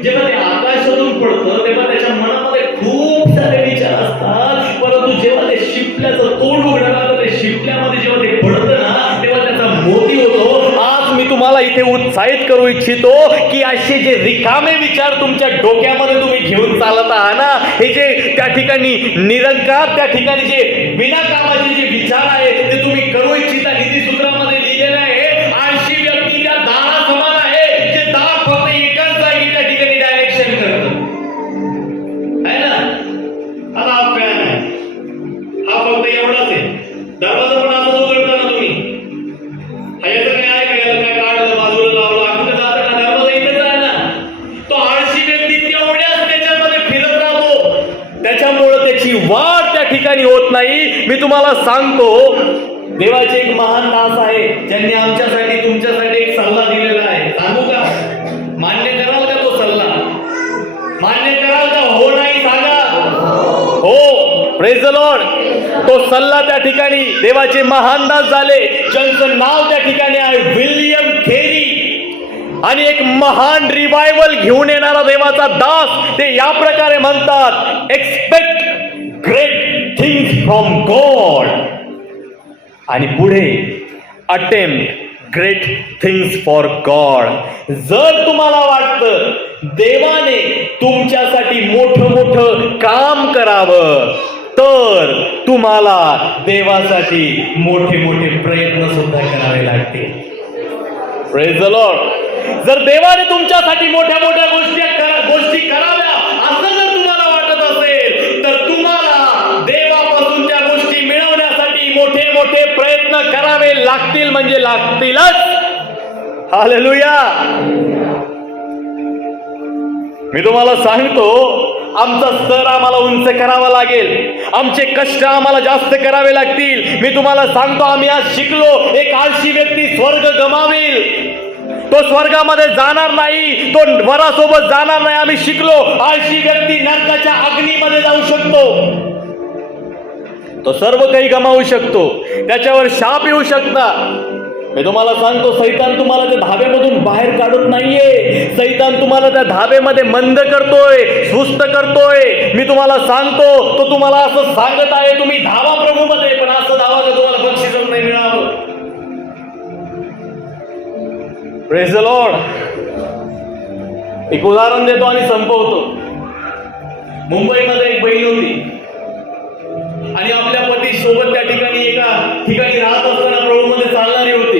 जेव्हा ते आकाशातून पडतं, तेव्हा त्याच्या मनामध्ये खूप सारे विचार असतात, परंतु जेव्हा ते शिंपल्याचं तोंड उघडं राहतं, ते शिंपल्यामध्ये जेव्हा ते पडतं ना, तेव्हा त्याचा मोती होतो। आज मी तुम्हाला इथे उत्साहित करू इच्छितो की असे जे रिकामे विचार तुमच्या डोक्यामध्ये तुम्ही घेऊन चालत आहात ना, हे जे त्या ठिकाणी निरंकार, त्या ठिकाणी जे विनाकामाचे जे विचार आहेत, ते तुम्ही करू इच्छिता। नीतिसूत्रामध्ये लिहिलेलं आहे, 80 व्यक्ती त्या दारा समान आहे, जे दार फक्त एकाच जागी त्या ठिकाणी डायरेक्शन करतं, आहे ना? आता हा फॅन आहे, हा फक्त एवढाच आहे, दरवाजा पण असं उघडता ना तुम्ही, ह्याचं काय आहे का? याला काय काढलं, बाजूला लावलं, आपण जातं का? दरवाजा इथेच आहे ना। तो 80 व्यक्ती तेवढ्याच त्याच्यामध्ये फिरत राहतो, त्याच्यामुळे त्याची वाढ त्या ठिकाणी होत नाही। मी तुम्हाला सांगतो, देवाचे एक महान दास आहे, ज्यांनी आमच्यासाठी तुमच्यासाठी एक सल्ला दिलेला आहे। सांगू का? मान्य कराल का तो सल्ला? मान्य कराल का? हो नाही सांगा। हो। Praise the Lord. तो सल्ला त्या ठिकाणी देवाचे महान दास झाले, ज्यांचं नाव त्या ठिकाणी आहे विल्यम केरी, आणि एक महान रिवायवल घेऊन येणारा देवाचा दास। ते या प्रकारे म्हणतात, expect great things from God. आणि पुढे attempt great things for God. जर तुम्हाला वाटतं देवाने तुमच्यासाठी मोठं काम करावं, तर तुम्हाला देवासाठी मोठे प्रयत्न सुद्धा करावे लागतील. Praise the Lord. जर देवाने तुमच्यासाठी मोठ्या गोष्टी कराव्या असं जर तुम्हाला वाटत असेल, तर तुम्हाला देवापासून त्या गोष्टी मिळवण्यासाठी मोठे प्रयत्न करावे लागतील, म्हणजे लागतीलच. हालेलुया. मी तुम्हाला सांगतो, आमचा स्तर आम्हाला उंच करावा लागेल, आमचे कष्ट आम्हाला जास्त करावे लागतील. मी तुम्हाला सांगतो, आम्ही आज शिकलो, एक आळशी व्यक्ती स्वर्ग गमावेल, तो स्वर्गामध्ये जाणार नाही, तो वरासोबत जाणार नाही. आम्ही शिकलो, आळशी व्यक्ती नरकाच्या अग्नीमध्ये जाऊ शकतो, तो सर्व काही गमावू शकतो, त्याच्यावर शाप येऊ शकतात. मी तुम्हाला सांगतो, सैतान तुम्हाला त्या धाब्यामधून बाहेर काढत नाहीये. सैतान तुम्हाला त्या धाब्यामध्ये मंद करतोय, सुस्त करतोय. मी तुम्हाला सांगतो, तो तुम्हाला असं सांगत आहे, तुम्ही धावा प्रभूमध्ये, पण असं धावा का तुम्हाला बक्षीसच नाही मिळावं. Praise the Lord. एक उदाहरण देतो आणि संपवतो. मुंबईमध्ये एक बहीण होती आणि आपल्या पती सोबत त्या ठिकाणी एका ठिकाणी राहत असताना प्रभूमध्ये चालणारी होती.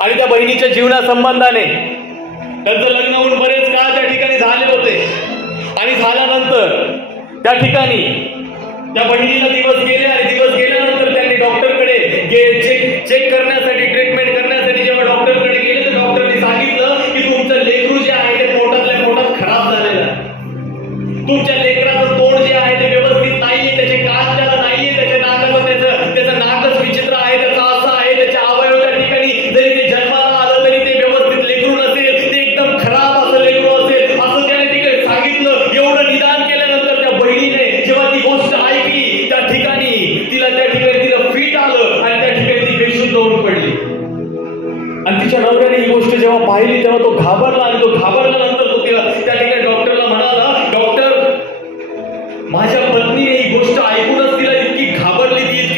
आणि त्या बहिणीच्या जीवनासंबंधाने त्यांचं लग्न होऊन बरेच काळ त्या ठिकाणी झाले होते. आणि झाल्यानंतर त्या ठिकाणी त्या बहिणीला दिवस गेले आणि दिवस गेल्यानंतर त्यांनी डॉक्टरकडे चेक करण्यासाठी, ट्रीटमेंट करण्यासाठी जेव्हा डॉक्टरकडे गेले, तर डॉक्टरने सांगितलं की तुमचं लेकरू जे आहे ते पोटातल्या पोटात खराब झालेलं आहे. तुमच्या लेकराचं तोंड जे आहे ते व्यवस्थित नाहीये, त्याचे कान त्याला नाहीये, त्याच्या नाकाचं त्याचं नाकच विचित्र आहे, त्याचं असं आहे, त्याच्या अवयव त्या ठिकाणी जरी ते जन्माला आलं तरी ते व्यवस्थित लेकरू नसेल, ते एकदम खराब असं लेकरू असेल, असं त्याने तिकडे सांगितलं. एवढं निदान केल्यानंतर त्या बहिणीने जेव्हा ती गोष्ट ऐकली, त्या ठिकाणी तिला फिट आलं आणि त्या ठिकाणी ती बेशुद्ध होऊन पडली. आणि तिच्या नवऱ्याने ही गोष्ट जेव्हा पाहिली, तेव्हा तो घाबरला. आणि तो घाबरल्यानंतर तो तिला त्या ठिकाणी डॉक्टरला म्हणाला, डॉक्टर, माझ्या पत्नीने ही गोष्ट ऐकूनच तिला इतकी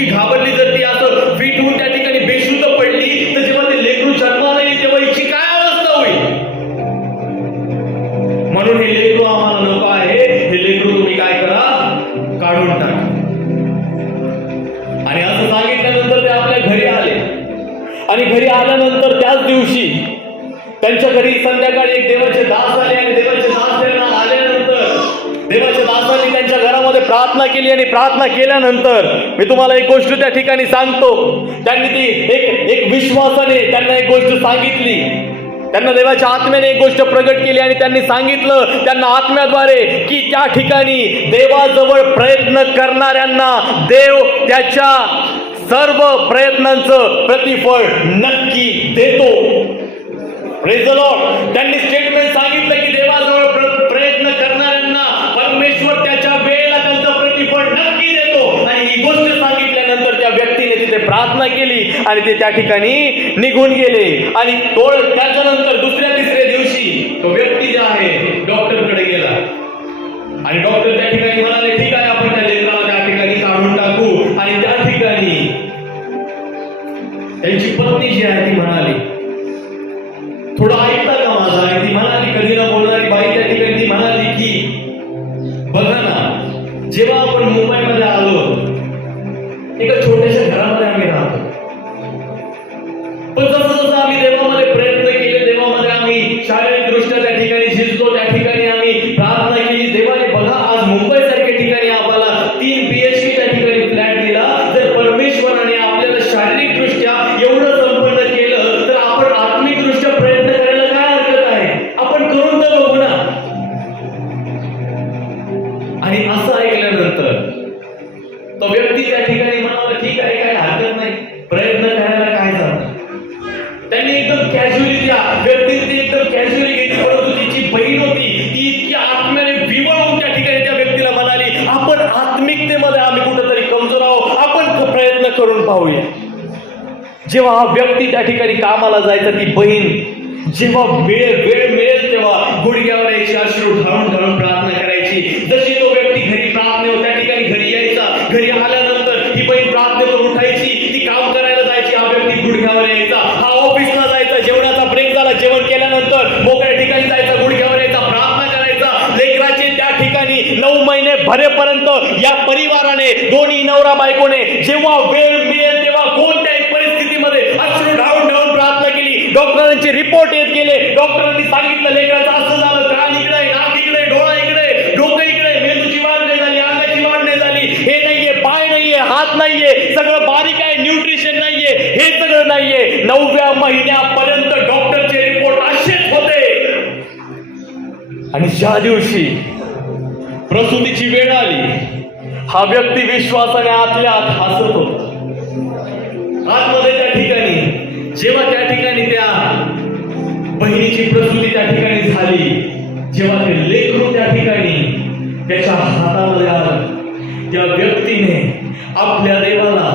घाबरली, जर ती असं फिट होऊन त्या ठिकाणी बेशुद्ध पडली, तर जेव्हा ते लेकरू जन्माला येईल तेव्हा हिची काय अवस्था होईल. म्हणून हे लेकरू आम्हाला नको आहे, हे लेकरू तुम्ही काय करा, काढून टाका. आणि असं सांगितल्यानंतर ते आपल्या घरी आले. आणि घरी आल्यानंतर त्याच दिवशी त्यांच्या घरी संध्याकाळी एक देवाचे दास आले. आणि देवाचे दास त्यांना आल्यानंतर देवाच्या दासांनी त्यांच्या घरामध्ये प्रार्थना केली. आणि प्रार्थना केल्यानंतर मी तुम्हाला एक गोष्ट त्या ठिकाणी सांगतो, त्यांनी ती एक विश्वासाने त्यांना एक गोष्ट सांगितली. त्यांना देवाच्या आत्म्याने एक गोष्ट प्रगट केली आणि त्यांनी सांगितलं त्यांना आत्म्याद्वारे की त्या ठिकाणी देवाजवळ प्रयत्न करणाऱ्यांना देव त्याच्या सर्व प्रयत्नांचं प्रतिफळ नक्की देतो. Praise the Lord. त्यांनी स्टेटमेंट सांगितलं की देवाजवळ प्रयत्न करणाऱ्यांना परमेश्वर त्याच्या वेळेला त्यांचं प्रतिफळ नक्की देतो. आणि ही गोष्ट सांगितल्यानंतर त्या व्यक्तीने तिथे प्रार्थना केली आणि ते त्या ठिकाणी निघून गेले. आणि त्याच्यानंतर दुसऱ्या तिसऱ्या दिवशी तो व्यक्ती जे आहे डॉक्टरकडे गेला. आणि डॉक्टर त्या ठिकाणी म्हणाले, ठीक आहे, आपण त्या लेकराला त्या ठिकाणी काढून टाकू. आणि त्या ठिकाणी त्यांची पत्नी जी आहे ती म्हणाली, थोडं ऐकता का माझा. आणि ती म्हणाली, कधी न बोलणारी बाई त्या ठिकाणी ती म्हणाली की बघा ना, जेव्हा आपण मुंबईमध्ये आलो, एका छोट्याशा घरामध्ये आम्ही राहतो, पण जसं आम्ही देवामध्ये प्रयत्न केले, देवामध्ये आम्ही शारीरिक दृष्ट्या त्या ठिकाणी शिजलो, त्या ठिकाणी आम्ही प्रार्थना केली, देवाने बघा आज मुंबईसारख्या ठिकाणी आम्हाला 3 BHK त्या ठिकाणी फ्लॅट दिला. जर परमेश्वराने आपल्याला शारीरिक दृष्ट्या एवढं संपन्न केलं, तर आपण आत्मिक दृष्ट्या प्रयत्न करायला काय हरकत आहे. आपण करून तर बघू ना. आणि असं ऐकल्यानंतर तो व्यक्ती त्या ठिकाणी म्हणाला, ठीक आहे, काय हरकत नाही, प्रयत्न करायला काय जातं. त्यांनी एकदम कॅज्युअली त्या व्यक्तीने एकदम कॅज्युअली घेतली. परंतु तिची बहीण होती, ती इतकी आत्म्याने विवळ होऊन त्या ठिकाणी त्या व्यक्तीला म्हणाली, आपण आत्मिकतेमध्ये आम्ही कुठेतरी कमजोर आहोत, आपण प्रयत्न करून पाहूया. जेव्हा हा व्यक्ती त्या ठिकाणी कामाला जायचा, ती बहीण जेव्हा वेळ मिळेल तेव्हा गुडघ्यावर यायची, अश्रू ढाळून प्रार्थना करायची. जशी तो व्यक्ती घरी प्रार्थना त्या ठिकाणी घरी यायचा, घरी आल्यानंतर ही बहीण प्रार्थना करून उठायची, ती काम महिने भरेपर्यंत या परिवाराने, दोन्ही नवरा बायकोने जेव्हा वेळ मिळेल तेव्हा कोणत्याही परिस्थितीमध्ये अश्रू ढाळून ढाळून प्रार्थना केली. डॉक्टरांचे रिपोर्ट येत गेले. डॉक्टरांनी सांगितलं लेकराचं असं झालं, कान इकडे, नाक इकडे, डोळा इकडे, डोकं इकडे, मेंदूची वाढ नाही झाली, अंगाची वाढ नाही झाली, हे नाहीये, पाय नाहीये, हात नाहीये, सगळं बारीक आहे, न्यूट्रिशन नाहीये, हे सगळं नाहीये. 9व्या महिन्यापर्यंत डॉक्टरचे रिपोर्ट असेच होते. आणि ज्या दिवशी प्रसूतीची वेळ आली, हा व्यक्ती विश्वासाने आतल्या आत हसत होता. आतमध्ये त्या ठिकाणी जेव्हा त्या ठिकाणी त्या बहिणीची प्रसूती त्या ठिकाणी झाली, जेव्हा ते लेकरू त्या ठिकाणी त्याच्या हातामध्ये आलं, त्या व्यक्तीने आपल्या देवाला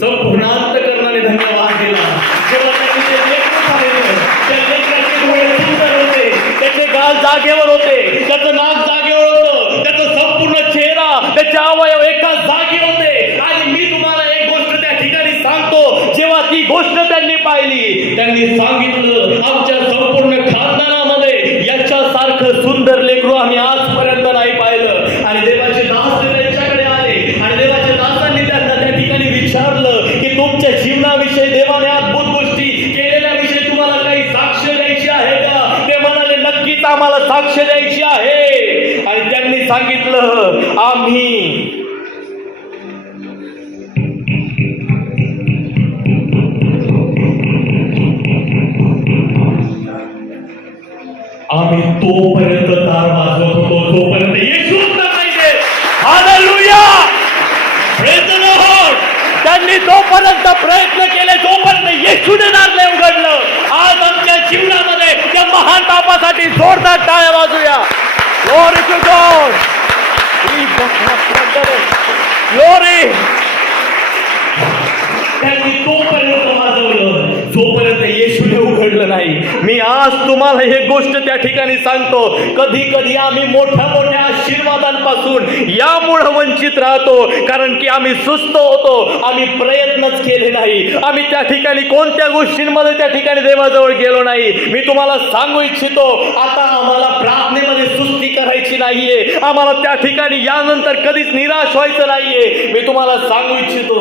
संपूर्ण अंतःकरणाने धन्यवाद दिला. जेव्हा त्यांनी ते लेकरू पाहिलं, त्या लेकराचे डोळे सुंदर होते, त्याचे गाल जागेवर होते, त्याचं नाक जागेवर होतं, त्याचा संपूर्ण चेहरा, त्याचे अवयव एका जागी होते. आणि मी तुम्हाला एक गोष्ट त्या ठिकाणी सांगतो, जेव्हा ती गोष्ट त्यांनी पाहिली, त्यांनी सांगितलं, आमच्या संपूर्ण खानदानामध्ये याच्यासारखं सुंदर लेकरू आम्ही आजपर्यंत नाही पाहिलं. आणि देवाचे दास त्यांच्याकडे आले आणि देवाच्या दासांनी त्यांना त्या ठिकाणी विचारलं की तुमच्या जीवनाविषयी देवाने अद्भुत गोष्टी केलेल्या विषयी तुम्हाला काही साक्ष द्यायची आहे का? ते म्हणाले, नक्कीच आम्हाला साक्ष द्यायची आहे. आणि त्यांनी सांगितलं, आम्ही तोपर्यंत दार वाजवत होतो जोपर्यंत येशू नाही दे. Hallelujah, praise the Lord. त्यांनी जोपर्यंत प्रयत्न केले, जोपर्यंत येशूने दार नाही उघडलं. आज आमच्या जीवनामध्ये त्या महान पापासाठी जोरदार टाळ्या वाजूया. Glory to God, glory. त्यांनी तोपर्यंत वाजवलं जोपर्यंत येशूने उघडलं नाही. मी आज तुम्हाला हे गोष्ट त्या ठिकाणी सांगतो, कधी कधी आम्ही मोठ्या मोठ्या आशीर्वादांपासून यामुळे वंचित राहतो, कारण की आम्ही सुस्त होतो, आम्ही प्रयत्नच केले नाही, आम्ही त्या ठिकाणी कोणत्या गोष्टींमध्ये त्या ठिकाणी देवाजवळ गेलो नाही. मी तुम्हाला सांगू इच्छितो, आता आम्हाला प्रार्थनेमध्ये सुस्ती करायची नाहीये, आम्हाला त्या ठिकाणी यानंतर कधीच निराश व्हायचं नाहीये. मी तुम्हाला सांगू इच्छितो,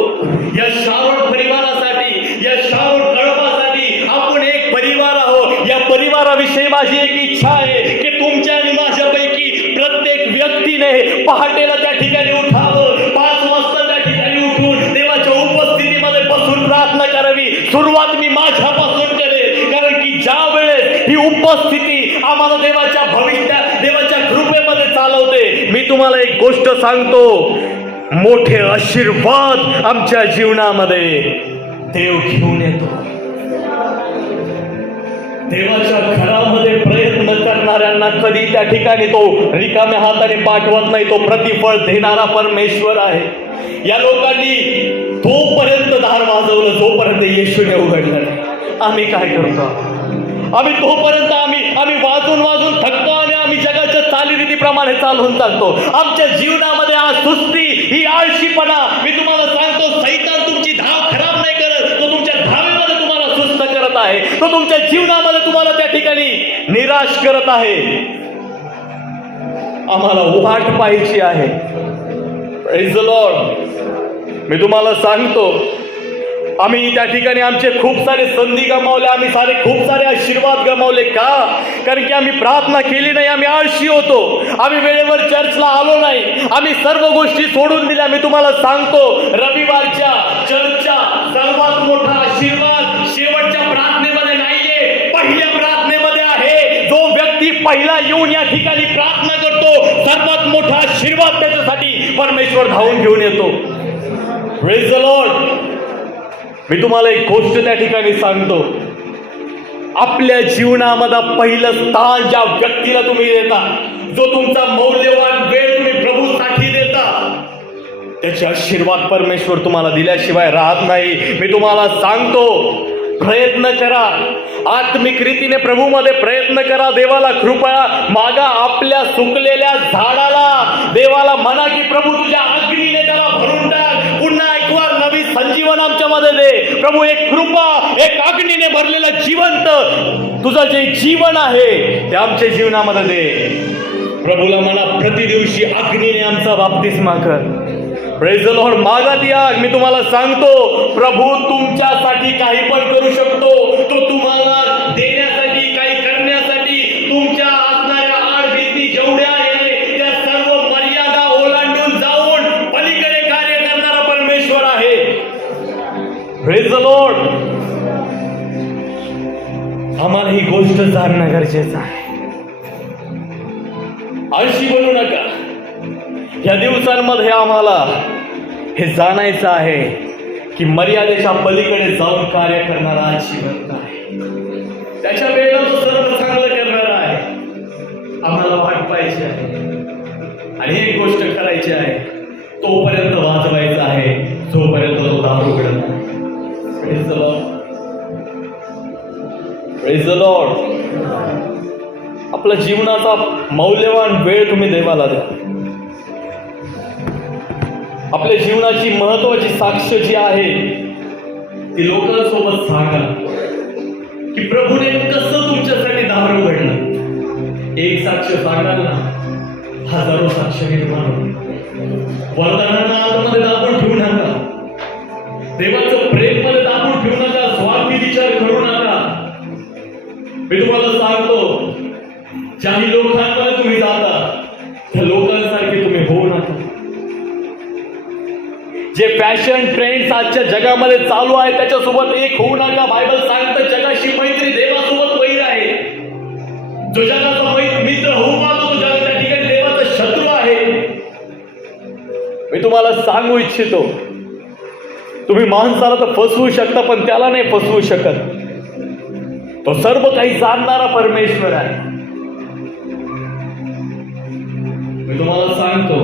या शारोन परिवारासाठी, या शारोन कळपासाठी आपण एक परिवार आहोत. या परिवाराविषयी माझी एक इच्छा आहे की तुमच्या आणि माझ्यापैकी प्रत्येक व्यक्तीने पहाटेला त्या ठिकाणी उठावं, 5 वाजता त्या ठिकाणी उठून देवाच्या उपस्थितीमध्ये बसून प्रार्थना करावी. सुरुवात मी माझ्यापासून करेन, कारण की ज्या वेळेस ही उपस्थिती आम्हाला देवाच्या देवाच्या कृपेमध्ये चालवते. मी तुम्हाला एक गोष्ट सांगतो, मोठे आशीर्वाद आमच्या जीवनामध्ये देव घेऊन येतो. देवाच्या घरामध्ये प्रयत्न करणाऱ्यांना कधी त्या ठिकाणी तो रिकाम्या हाताने पाठवत नाही, तो प्रतिफळ देणारा परमेश्वर आहे. या लोकांनी तोपर्यंत दार वाजवलं जोपर्यंत येशूने उघडलं नाही. आम्ही काय करतो? आम्ही तोपर्यंत आम्ही वाजून वाजून थकतो आणि आम्ही जगाच्या चालीरीतीप्रमाणे चालवून चालतो. आमच्या जीवनामध्ये आज सुस्ती, ही आळशीपणा. मी तुम्हाला सांगतो, सैतान तुमची धाव खराब नाही करत, तो तुमच्या धावेमध्ये तुम्हाला सुस्त करत आहे, तो तुमच्या जीवनामध्ये तुम्हाला त्या ठिकाणी निराश करत आहे. आम्हाला वाट पाहायची आहे. Praise the Lord. मी तुम्हाला सांगतो, आम्ही त्या ठिकाणी आमचे खूप सारे संधी गमावले, आम्ही खूप सारे आशीर्वाद गमावले. का? कारण की आम्ही प्रार्थना केली नाही, आम्ही आळशी होतो, आम्ही वेळेवर चर्चला आलो नाही, आम्ही सर्व गोष्टी सोडून दिल्या. मी तुम्हाला सांगतो, रविवारच्या चर्चचा सर्वात मोठा आशीर्वाद शेवटच्या प्रार्थनेमध्ये नाहीये, पहिल्या प्रार्थनेमध्ये आहे. जो व्यक्ती पहिला येऊन या ठिकाणी प्रार्थना करतो, सर्वात मोठा आशीर्वाद त्याच्यासाठी परमेश्वर धावून घेऊन येतो. Praise the Lord. मी तुम्हाला एक गोष्ट त्या ठिकाणी सांगतो, आपल्या जीवनामध्ये पहिलं स्थान ज्या व्यक्तीला तुम्ही देता, जो तुमचा मौल्यवान वेळ तुम्ही प्रभूसाठी देता, त्याचे आशीर्वाद परमेश्वर तुम्हाला दिल्याशिवाय राहत नाही. मी तुम्हाला सांगतो, प्रयत्न करा, आत्मिक रीतीने प्रभूमध्ये प्रयत्न करा, देवाला कृपया मागा. आपल्या सुकलेल्या झाडाला देवाला म्हणा की प्रभू तुझ्या अग्नीने त्याला भरून टाक, पुन्हा एक वार नवी संजीवन आमच्यामध्ये दे. प्रभू एक कृपा, एक अग्नीने भरलेलं जिवंत तुझं जे जीवन आहे ते आमच्या जीवनामध्ये दे. प्रभूला म्हणा प्रतिदिवशी अग्नीने आमचा बाप्तिस्मा कर. Praise the Lord. मागात या. मी तुम्हाला सांगतो प्रभू तुमच्यासाठी काही पण करू शकतो. तो तुम्हाला देण्यासाठी काही करण्यासाठी तुमच्या असणाऱ्या आडभीती जेवढ्या आहे त्या सर्व मर्यादा ओलांडून जाऊन पलीकडे कार्य करणारा परमेश्वर आहे. Praise the Lord. आम्हाला ही गोष्ट जाणणं गरजेचं आहे. आळशी बनू नका. या दिवसांमध्ये आम्हाला हे जाणायचं आहे की मर्यादेच्या पलीकडे जाऊन कार्य करणारा आज जिवंत आहे. त्याच्या वेळेला तो सर्व चांगलं करणारा आहे. आम्हाला वाट पाहिजे आहे आणि एक गोष्ट करायची आहे. तोपर्यंत वाजवायचं आहे जोपर्यंत तो दार उघडत नाही. Praise the Lord. Praise the Lord. आपल्या जीवनाचा मौल्यवान वेळ तुम्ही देवाला द्या. आपल्या जीवनाची महत्वाची साक्ष जी आहे ती लोकांसोबत सांगा की प्रभूने कसं तुमच्यासाठी दार उघडलं. एक साक्ष सांगाल ना, हजारो साक्ष निर्माण वरदानांना आतमध्ये दाबून ठेवू नका. देवाचं प्रेम मध्ये दाबून ठेवू नका. स्वार्थी विचार करू नका. मी तुम्हाला सांगतो ज्याही लोकांमध्ये तुम्ही जाता त्या लोकांसारखे तुम्ही होऊ नका. जे फॅशन ट्रेंड्स आजच्या जगामध्ये चालू आहे त्याच्यासोबत एक होऊ नका. बायबल सांगतं जगाशी मैत्री देवासोबत वैर आहे. जो जगाचा मित्र होऊ पाहतो तो जग त्या ठिकाणी देवाचा शत्रू आहे. मी तुम्हाला सांगू इच्छितो तुम्ही माणसाला तर फसवू शकता पण त्याला नाही फसवू शकत. तो सर्व काही जाणणारा परमेश्वर आहे. मी तुम्हाला सांगतो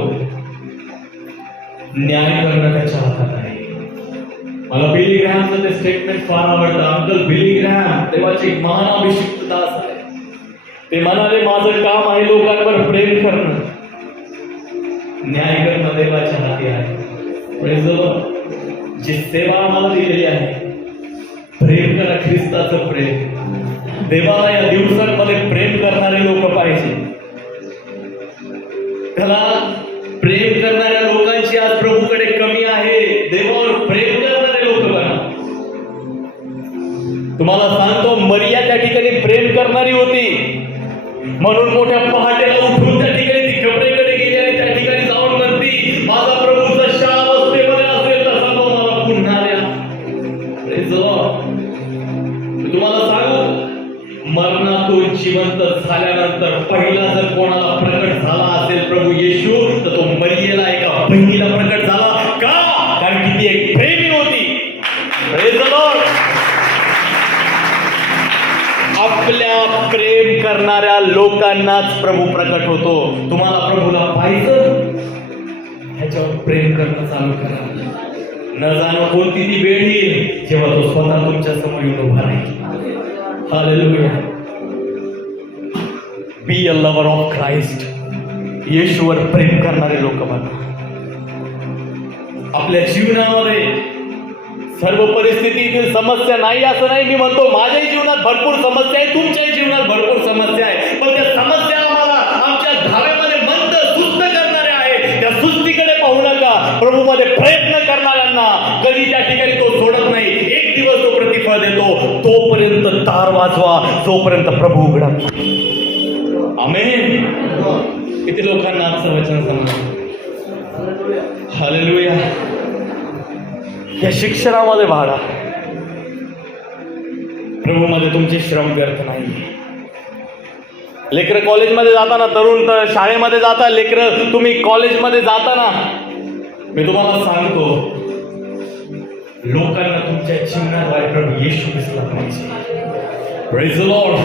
न्याय करणं त्याच्या हातात आहे. मला बिली ग्रॅमचं ते स्टेटमेंट फार आवडतं. अंकल बिली ग्रॅम देवाचे एक महान अभिषिक्त दास आहे. ते म्हणाले माझं काम आहे लोकांवर प्रेम करणं, न्याय करणं देवाच्या हाती आहे. Praise the Lord. जी सेवा आम्हाला दिलेली आहे प्रेम करा. ख्रिस्ताचं प्रेम. देवाला या दिवसांमध्ये प्रेम करणारे लोक पाहिजे. त्याला प्रेम करणाऱ्या लोकांची आज प्रभूकडे कमी आहे. देवावर प्रेम करणारे लोक बघा. तुम्हाला सांगतो मरिया त्या ठिकाणी प्रेम करणारी होती म्हणून मोठ्या पहाटेला उठून त्या ठिकाणी ती गबरेकडे गेली आणि त्या ठिकाणी जाऊन म्हणती माझा प्रभू जशा अवस्थेमध्ये असेल तसा तो मला पुन्हा द्या. Praise the Lord. तुम्हाला सांगू मरणातून जिवंत झाल्यानंतर पहिला जर कोणाला प्रकट झाला असेल प्रभू येशू तर तो मरियेला एका बहिणीला प्रकट झाला. का? कारण की ती एक प्रेमी होती. Praise the Lord. आपल्या प्रेम करणाऱ्या लोकांनाच प्रभू प्रकट होतो. तुम्हाला प्रभूला पाहिजे ह्याच्यावर प्रेम करणं चालू करा. न जाणं कोणती ती वेळ येईल जेव्हा तो स्वतः तुमच्या समोर येऊन उभा राहील. Hallelujah. Be a lover of Christ. येशूवर प्रेम करणारे लोक बघा. आपल्या जीवनामध्ये सर्व परिस्थितीतील समस्या नाही असं नाही. मी म्हणतो माझ्याही जीवनात भरपूर समस्या आहे, तुमच्याही जीवनात भरपूर समस्या आहे. पण त्या समस्या आम्हाला आमच्या धाव्यामध्ये मंद सुस्त करणाऱ्या आहे. त्या सुस्तीकडे पाहू नका. प्रभूमध्ये प्रयत्न करणाऱ्यांना कधी त्या ठिकाणी तो सोडत नाही. एक दिवस तो प्रतिफळ देतो. तोपर्यंत तार वाजवा जोपर्यंत प्रभू उघडत नाही. आमेन. किती लोकांना आजचं वचन समजलं. हालेलुया. या शिक्षणामध्ये वाढा. प्रभूमध्ये तुमचे श्रम व्यर्थ नाही. लेकरं कॉलेजमध्ये जाताना, तरुण तर शाळेमध्ये जाता, लेकरं तुम्ही कॉलेजमध्ये जाताना मी तुम्हाला सांगतो लोकांना तुमच्या जीवनाद्वारे प्रभू येशू दिसला पाहिजे. Praise the Lord.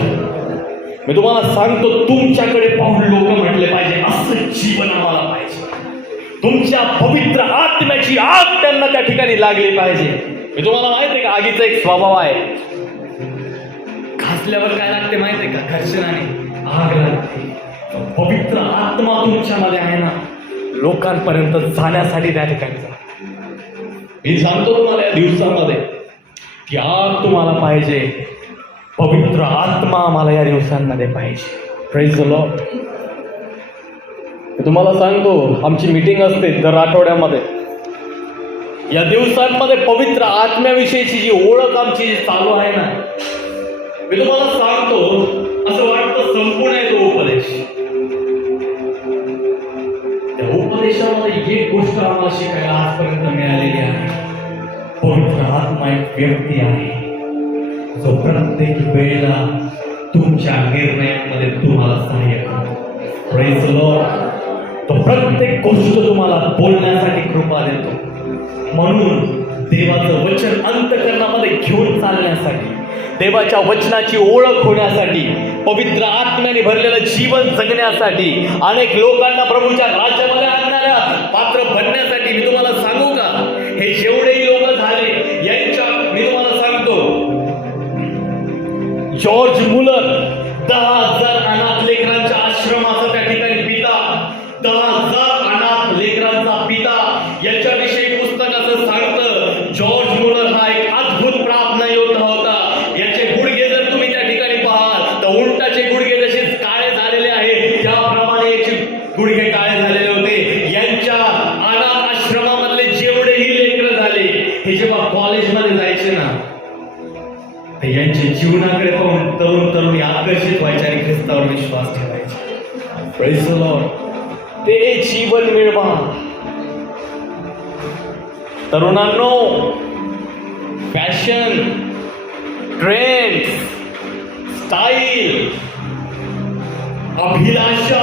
मी तुम्हाला सांगतो तुमच्याकडे पाहून लोक म्हटले पाहिजे असं जीवन आम्हाला पाहिजे. तुमच्या पवित्र आत्म्याची आग त्यांना त्या ठिकाणी लागली पाहिजे. मी तुम्हाला माहित आहे का आगीचा एक स्वभाव आहे. घासल्यावर काय लागते माहित आहे का? घर्षणाने आग लागते. पवित्र आत्मा तुमच्यामध्ये आहे ना, लोकांपर्यंत जाण्यासाठी त्या ठिकाणी जा. मी सांगतो तुम्हाला या दिवसामध्ये की आग तुम्हाला पाहिजे. पवित्र आत्मा आम्हाला या दिवसांमध्ये पाहिजे. Praise the Lord. मी तुम्हाला सांगतो, आमची मीटिंग असते दर आठवड्यामध्ये. या दिवसांमध्ये पवित्र आत्म्याविषयीची जी ओळख आमची चालू आहे ना, मी तुम्हाला सांगतो, असं वाटतं संपूर्ण आहे तो उपदेश. त्या उपदेशामध्ये एक गोष्ट आम्हाला शिकायला आजपर्यंत मिळालेली आहे. पवित्र आत्मा एक व्यक्ती आहे जो प्रत्येक वेळेला तुमच्या निर्णयांमध्ये तुम्हाला सहाय्य करतो. Praise the Lord. तो प्रत्येक गोष्ट तुम्हाला बोलण्यासाठी कृपा देतो. म्हणून देवाचं वचन अंतःकरणामध्ये घेऊन चालण्यासाठी, देवाच्या वचनाची ओळख होण्यासाठी, पवित्र आत्म्याने भरलेलं जीवन जगण्यासाठी, अनेक लोकांना प्रभूच्या राज्यामध्ये आणणाऱ्या पात्र बनण्यासाठी, मी तुम्हाला सांगू का, हे जेवढेही लोक झाले यांच्या, मी तुम्हाला सांगतो, जॉर्ज मुलर 10,000 अनाथ लेकरांच्या आश्रमाचा त्या ठिकाणी पिता, 10,000 अनाथ लेकरांचा पिता, याच्याविषयी पुस्तक असं सांगतं, जॉर्ज मुलर हा एक अद्भुत प्रार्थना योद्धा होता. याचे गुडघे जर तुम्ही त्या ठिकाणी पाहाल तर उंटाचे गुडघे जसे काळे झालेले आहेत त्याप्रमाणे याचे गुडघे काळे झालेले होते. यांच्या अनाथ आश्रमामधले जेवढेही लेकरं झाले, हे जेव्हा कॉलेजमध्ये जायचे ना, तर यांच्या जीवनाकडे पाहून तरुण तरुणी आकर्षित व्हायचे आणि ख्रिस्तावर विश्वास ठेवायचे. Praise the Lord. ते जीवन मिळवा. तरुणांनो, फॅशन, ट्रेंड, स्टाईल, अभिलाषा,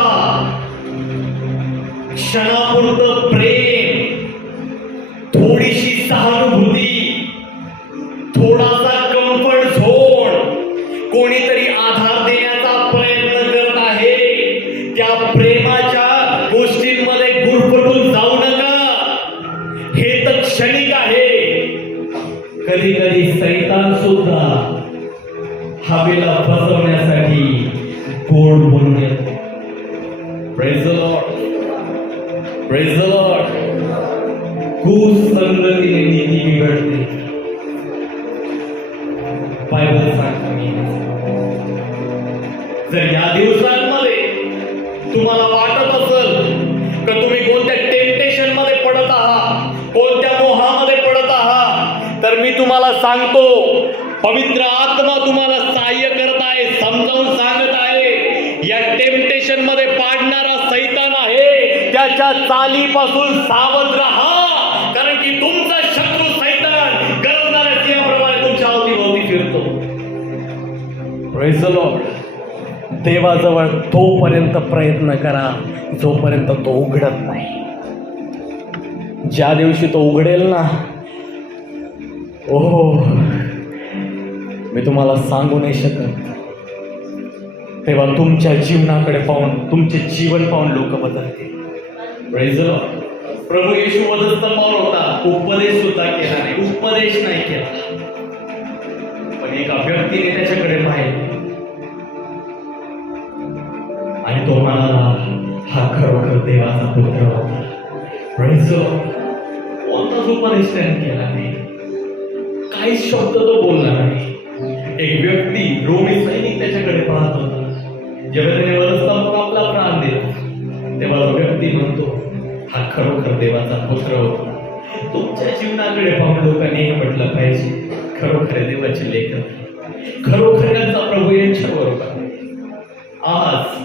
क्षणापुरतं प्रेम, थोडीशी सहानुभूती, थोडासा कम्फर्ट झोन, कोणीतरी आधार देण्याचा प्रयत्न करत आहे, त्या प्रेमाच्या गोष्टींमध्ये गुरफटून जाऊ नका. हे तर क्षणिक आहे. कधी कधी सैतान सुद्धा हवेला फसवण्यासाठी गोड बोलून येतो. Praise the Lord. Praise the Lord. कुसंगतीने नीती बिघडते. बायबल सांगतो मी, जर या दिवसांमध्ये तुम्हाला वाटत असेल का तुम्ही कोणत्या टेम्पटेशन मध्ये पडत आहात, कोणत्या मोहामध्ये पडत आहात, तर मी तुम्हाला सांगतो, पवित्र आत्मा तुम्हाला सहाय्य करत आहे, समजावून सांगत आहे. या टेम्पटेशन मध्ये पाडणारा सैतान आहे, त्याच्या चालीपासून सावध राहा, कारण की तुमचा शत्रू सैतान गरजणाऱ्या सिंहाप्रमाणे तुमच्या अवतीभोवती फिरतो. Praise the Lord. देवाजवळ तोपर्यंत प्रयत्न करा जोपर्यंत तो उघडत नाही. ज्या दिवशी तो उघडेल ना, ओहो, मी तुम्हाला सांगू नाही शकत, तेव्हा तुमच्या जीवनाकडे पाहून, तुमचे जीवन पाहून लोक बदलतील. Praise the Lord. प्रभू येशू वधस्तंभावर होता, उपदेश सुद्धा केला नाही, उपदेश नाही केला, पण एका व्यक्तीने त्याच्याकडे पाहिले आणि तो म्हणाला, हा खरोखर देवाचा पुत्र होता. Praise the Lord. कोणताच उपदेश त्याने केला नाही, काहीच शब्द तो बोलला नाही. एक व्यक्ती, रोमी सैनिक त्याच्याकडे पाहत होता. जेव्हा त्याने वधस्तंभावर आपला प्राण दिला, तेव्हा तो व्यक्ती म्हणतो, हा खरोखर देवाचा पुत्र होता. तुमच्या जीवनाकडे पाहून लोकांनी हे म्हटलं पाहिजे, खरोखर देवाचे लेकर, खरोखर यांचा प्रभू यांच्याबरोबर आहे. आज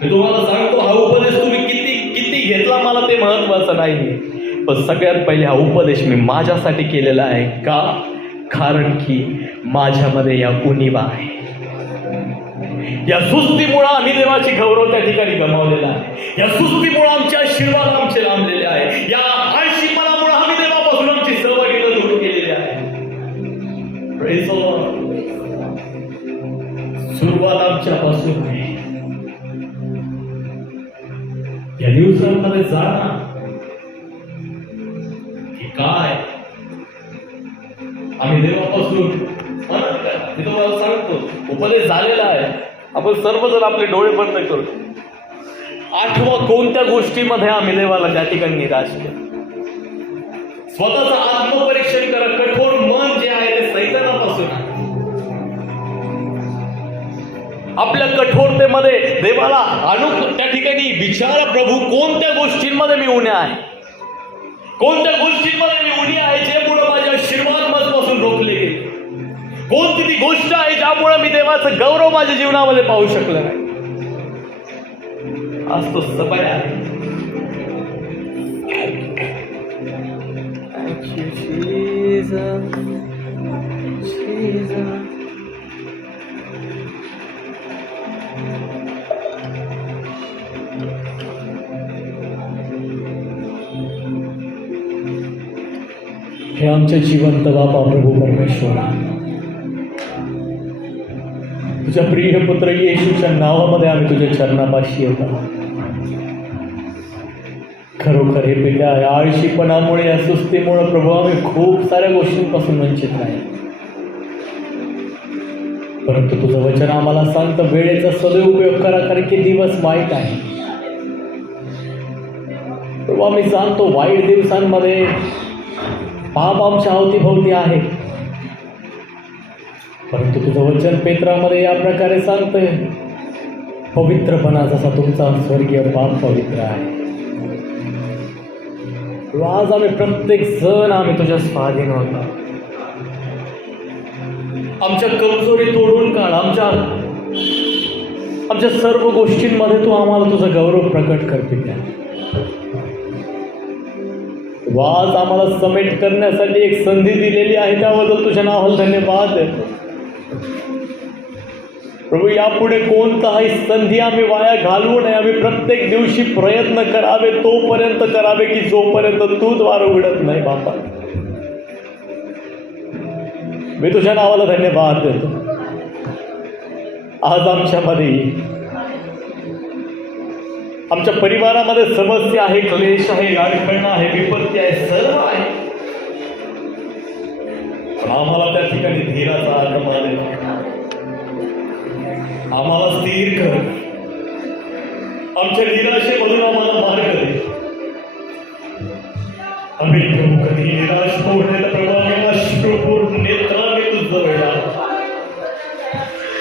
मी तुम्हाला सांगतो, हा उपदेश तुम्ही किती घेतला मला ते महत्वाचं नाही, पण सगळ्यात पहिले हा उपदेश मी माझ्यासाठी केलेला आहे. का? कारण की माझ्यामध्ये या उणिवा आहे. या सुस्तीमुळे आम्ही देवाची गौरव त्या ठिकाणी गमावलेला आहे. या सुस्तीमुळे आमचे आशीर्वाद आमचे लांबलेले आहे. या आळशीपणामुळे आम्ही देवापासून आमची सहभागिता दूर केलेली आहे. Praise the Lord. सुरुवात आमच्यापासून आहे. या दिवसांमध्ये जाणा की काय आम्ही देवापासून, मी तुम्हाला सांगतो, उपदेश झालेला आहे. आपण सर्वजण आपले डोळे बंद करतो. आठवा कोणत्या गोष्टीमध्ये आम्ही देवाला त्या ठिकाणी निराश केलं. स्वतःचं आत्मपरीक्षण करा. कठोर मन जे आहे ते सैतानापासून आहे. आपल्या कठोरतेमध्ये देवाला त्या ठिकाणी विचारा, प्रभू कोणत्या गोष्टींमध्ये मी उणे आहे, कोणत्या गोष्टींमध्ये मी उणी आहे ज्यामुळे माझ्या आशीर्वादापासून रोखले गेले, कोणती ती गोष्ट आहे ज्यामुळे मी देवाचं गौरव माझ्या जीवनामध्ये पाहू शकलो नाही. आज तो समय आहे. हे आमचे जिवंत बापा प्रभू परमेश्वरा, तुझ्या प्रिय पुत्र येशूच्या नावामध्ये आम्ही तुझ्या चरणापाशी येत आहोत. खरोखर हे पित्या, या आळशीपणामुळे, या सुस्तीमुळे प्रभू आम्ही खूप साऱ्या गोष्टींपासून वंचित नाही. परंतु तुझं वचन आम्हाला सांगतं वेळेचा सदुपयोग करा, कारण की दिवस वाईट आहे. प्रभू आम्ही जाणतो वाईट दिवसांमध्ये पाप आमच्या अवतीभोवती आहे, परंतु तुझं वचन पेत्रामध्ये या प्रकारे सांगतंय, पवित्रपणा जसा तुमचा स्वर्गीय बाप पवित्र आहे. आज आम्ही प्रत्येक जण आम्ही तुझ्या स्वाधीन होता. आमच्या कमजोरी तोडून काढ. आमच्या सर्व गोष्टींमध्ये तू आम्हाला तुझं गौरव प्रकट करते. त्या आज आम्हाला समेट करण्यासाठी एक संधी दिलेली आहे, त्याबद्दल तुझ्या नावाला धन्यवाद देतो. प्रभू यापुढे कोणताही संधी आम्ही वाया घालवू नये. आम्ही प्रत्येक दिवशी प्रयत्न करावे, तोपर्यंत करावे की जोपर्यंत तू द्वार उघडत नाही. बापा मी तुझ्या नावाला धन्यवाद देतो. आज आमच्यामध्ये, आमच्या परिवारामध्ये समस्या आहे, क्लेश आहे, अडखळणं आहे, विपत्ती आहे, सर्व आहे. पण आम्हाला त्या ठिकाणी धीराचा आगमन दे. आम्हाला स्थिर कर. आमच्या निराशेमधून आम्हाला मार्ग दे. आम्ही प्रभू कधी निराश होऊ नये. प्रभू अश्रुपूर्ण नेत्राने तुझं वेळा.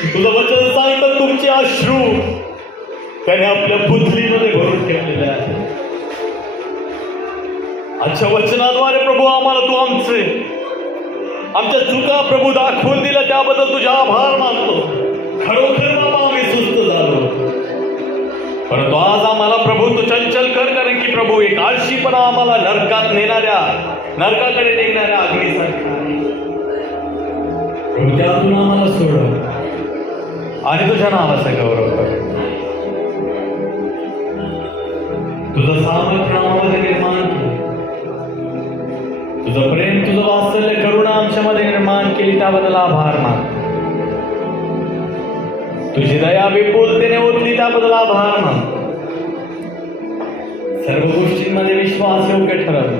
तुझं वचन सांगतं तुमचे अश्रू त्याने आपल्या बुद्धीमध्ये भरून ठेवलेले आहे. आजच्या वचनाद्वारे प्रभू आम्हाला तू आमच्या चुका प्रभू दाखवून दिल्या, त्याबद्दल तुझे आभार मानतो. खरोखर बाबा आम्ही सुस्त झालो, परंतु आज आम्हाला प्रभू तू चंचल कर, कारण की प्रभू एक आळशीपणा आम्हाला नरकाकडे नेणाऱ्या अग्नीसारखा आहे. प्रभू त्यातून आम्हाला सोड आणि तुझ्या नावाचा गौरव कर. तुझं सामर्थ्य आम्हाला निर्माण केलं, तुझं प्रेम, तुझं वात्सल्य, करुणा आमच्यामध्ये निर्माण केली, त्याबद्दल आभार मान. तुझी दया विपुलतेने ओतली, त्याबद्दल आभार मान. सर्व गोष्टींमध्ये विश्वास योग्य ठरवला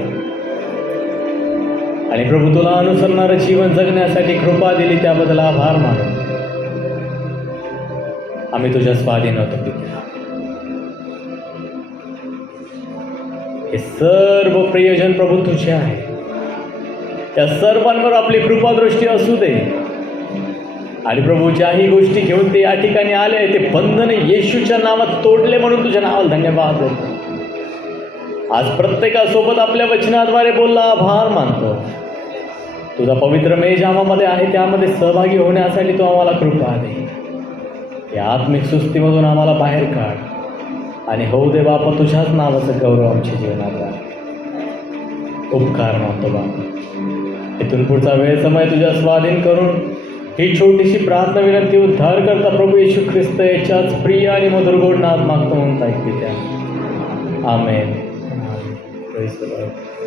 आणि प्रभू तुला अनुसरणारं जीवन जगण्यासाठी कृपा दिली, त्याबद्दल आभार मान. आम्ही तुझ्या स्वाधीन होतो पित्या. हे सर्व प्रयोजन प्रभू तुझे आहे. त्या सर्वांवर आपली कृपादृष्टी असू दे. आणि प्रभू ज्याही गोष्टी घेऊन ते या ठिकाणी आले, ते बंधन येशूच्या नावात तोडले, म्हणून तुझ्या नावाला धन्यवाद देतो. आज प्रत्येकासोबत आपल्या वचनाद्वारे बोलला, आभार मानतो. तुझा पवित्र मेज आम्हामध्ये आहे, त्यामध्ये सहभागी होण्यासाठी तू आम्हाला कृपा दे. या आत्मिक सुस्तीमधून आम्हाला बाहेर काढ आणि होऊ दे बापा तुझ्याच नावाचं गौरव आमच्या जीवनात आहे. उपकार मानतो बापा. इथून पुढचा वेळ समय तुझ्या स्वाधीन करून ही छोटीशी प्रार्थना विनंती उद्धार करता प्रभू येशू ख्रिस्त याच्याच प्रिय आणि मधुर गोड नाद मागतो म्हणून ऐकते त्या. आमेन.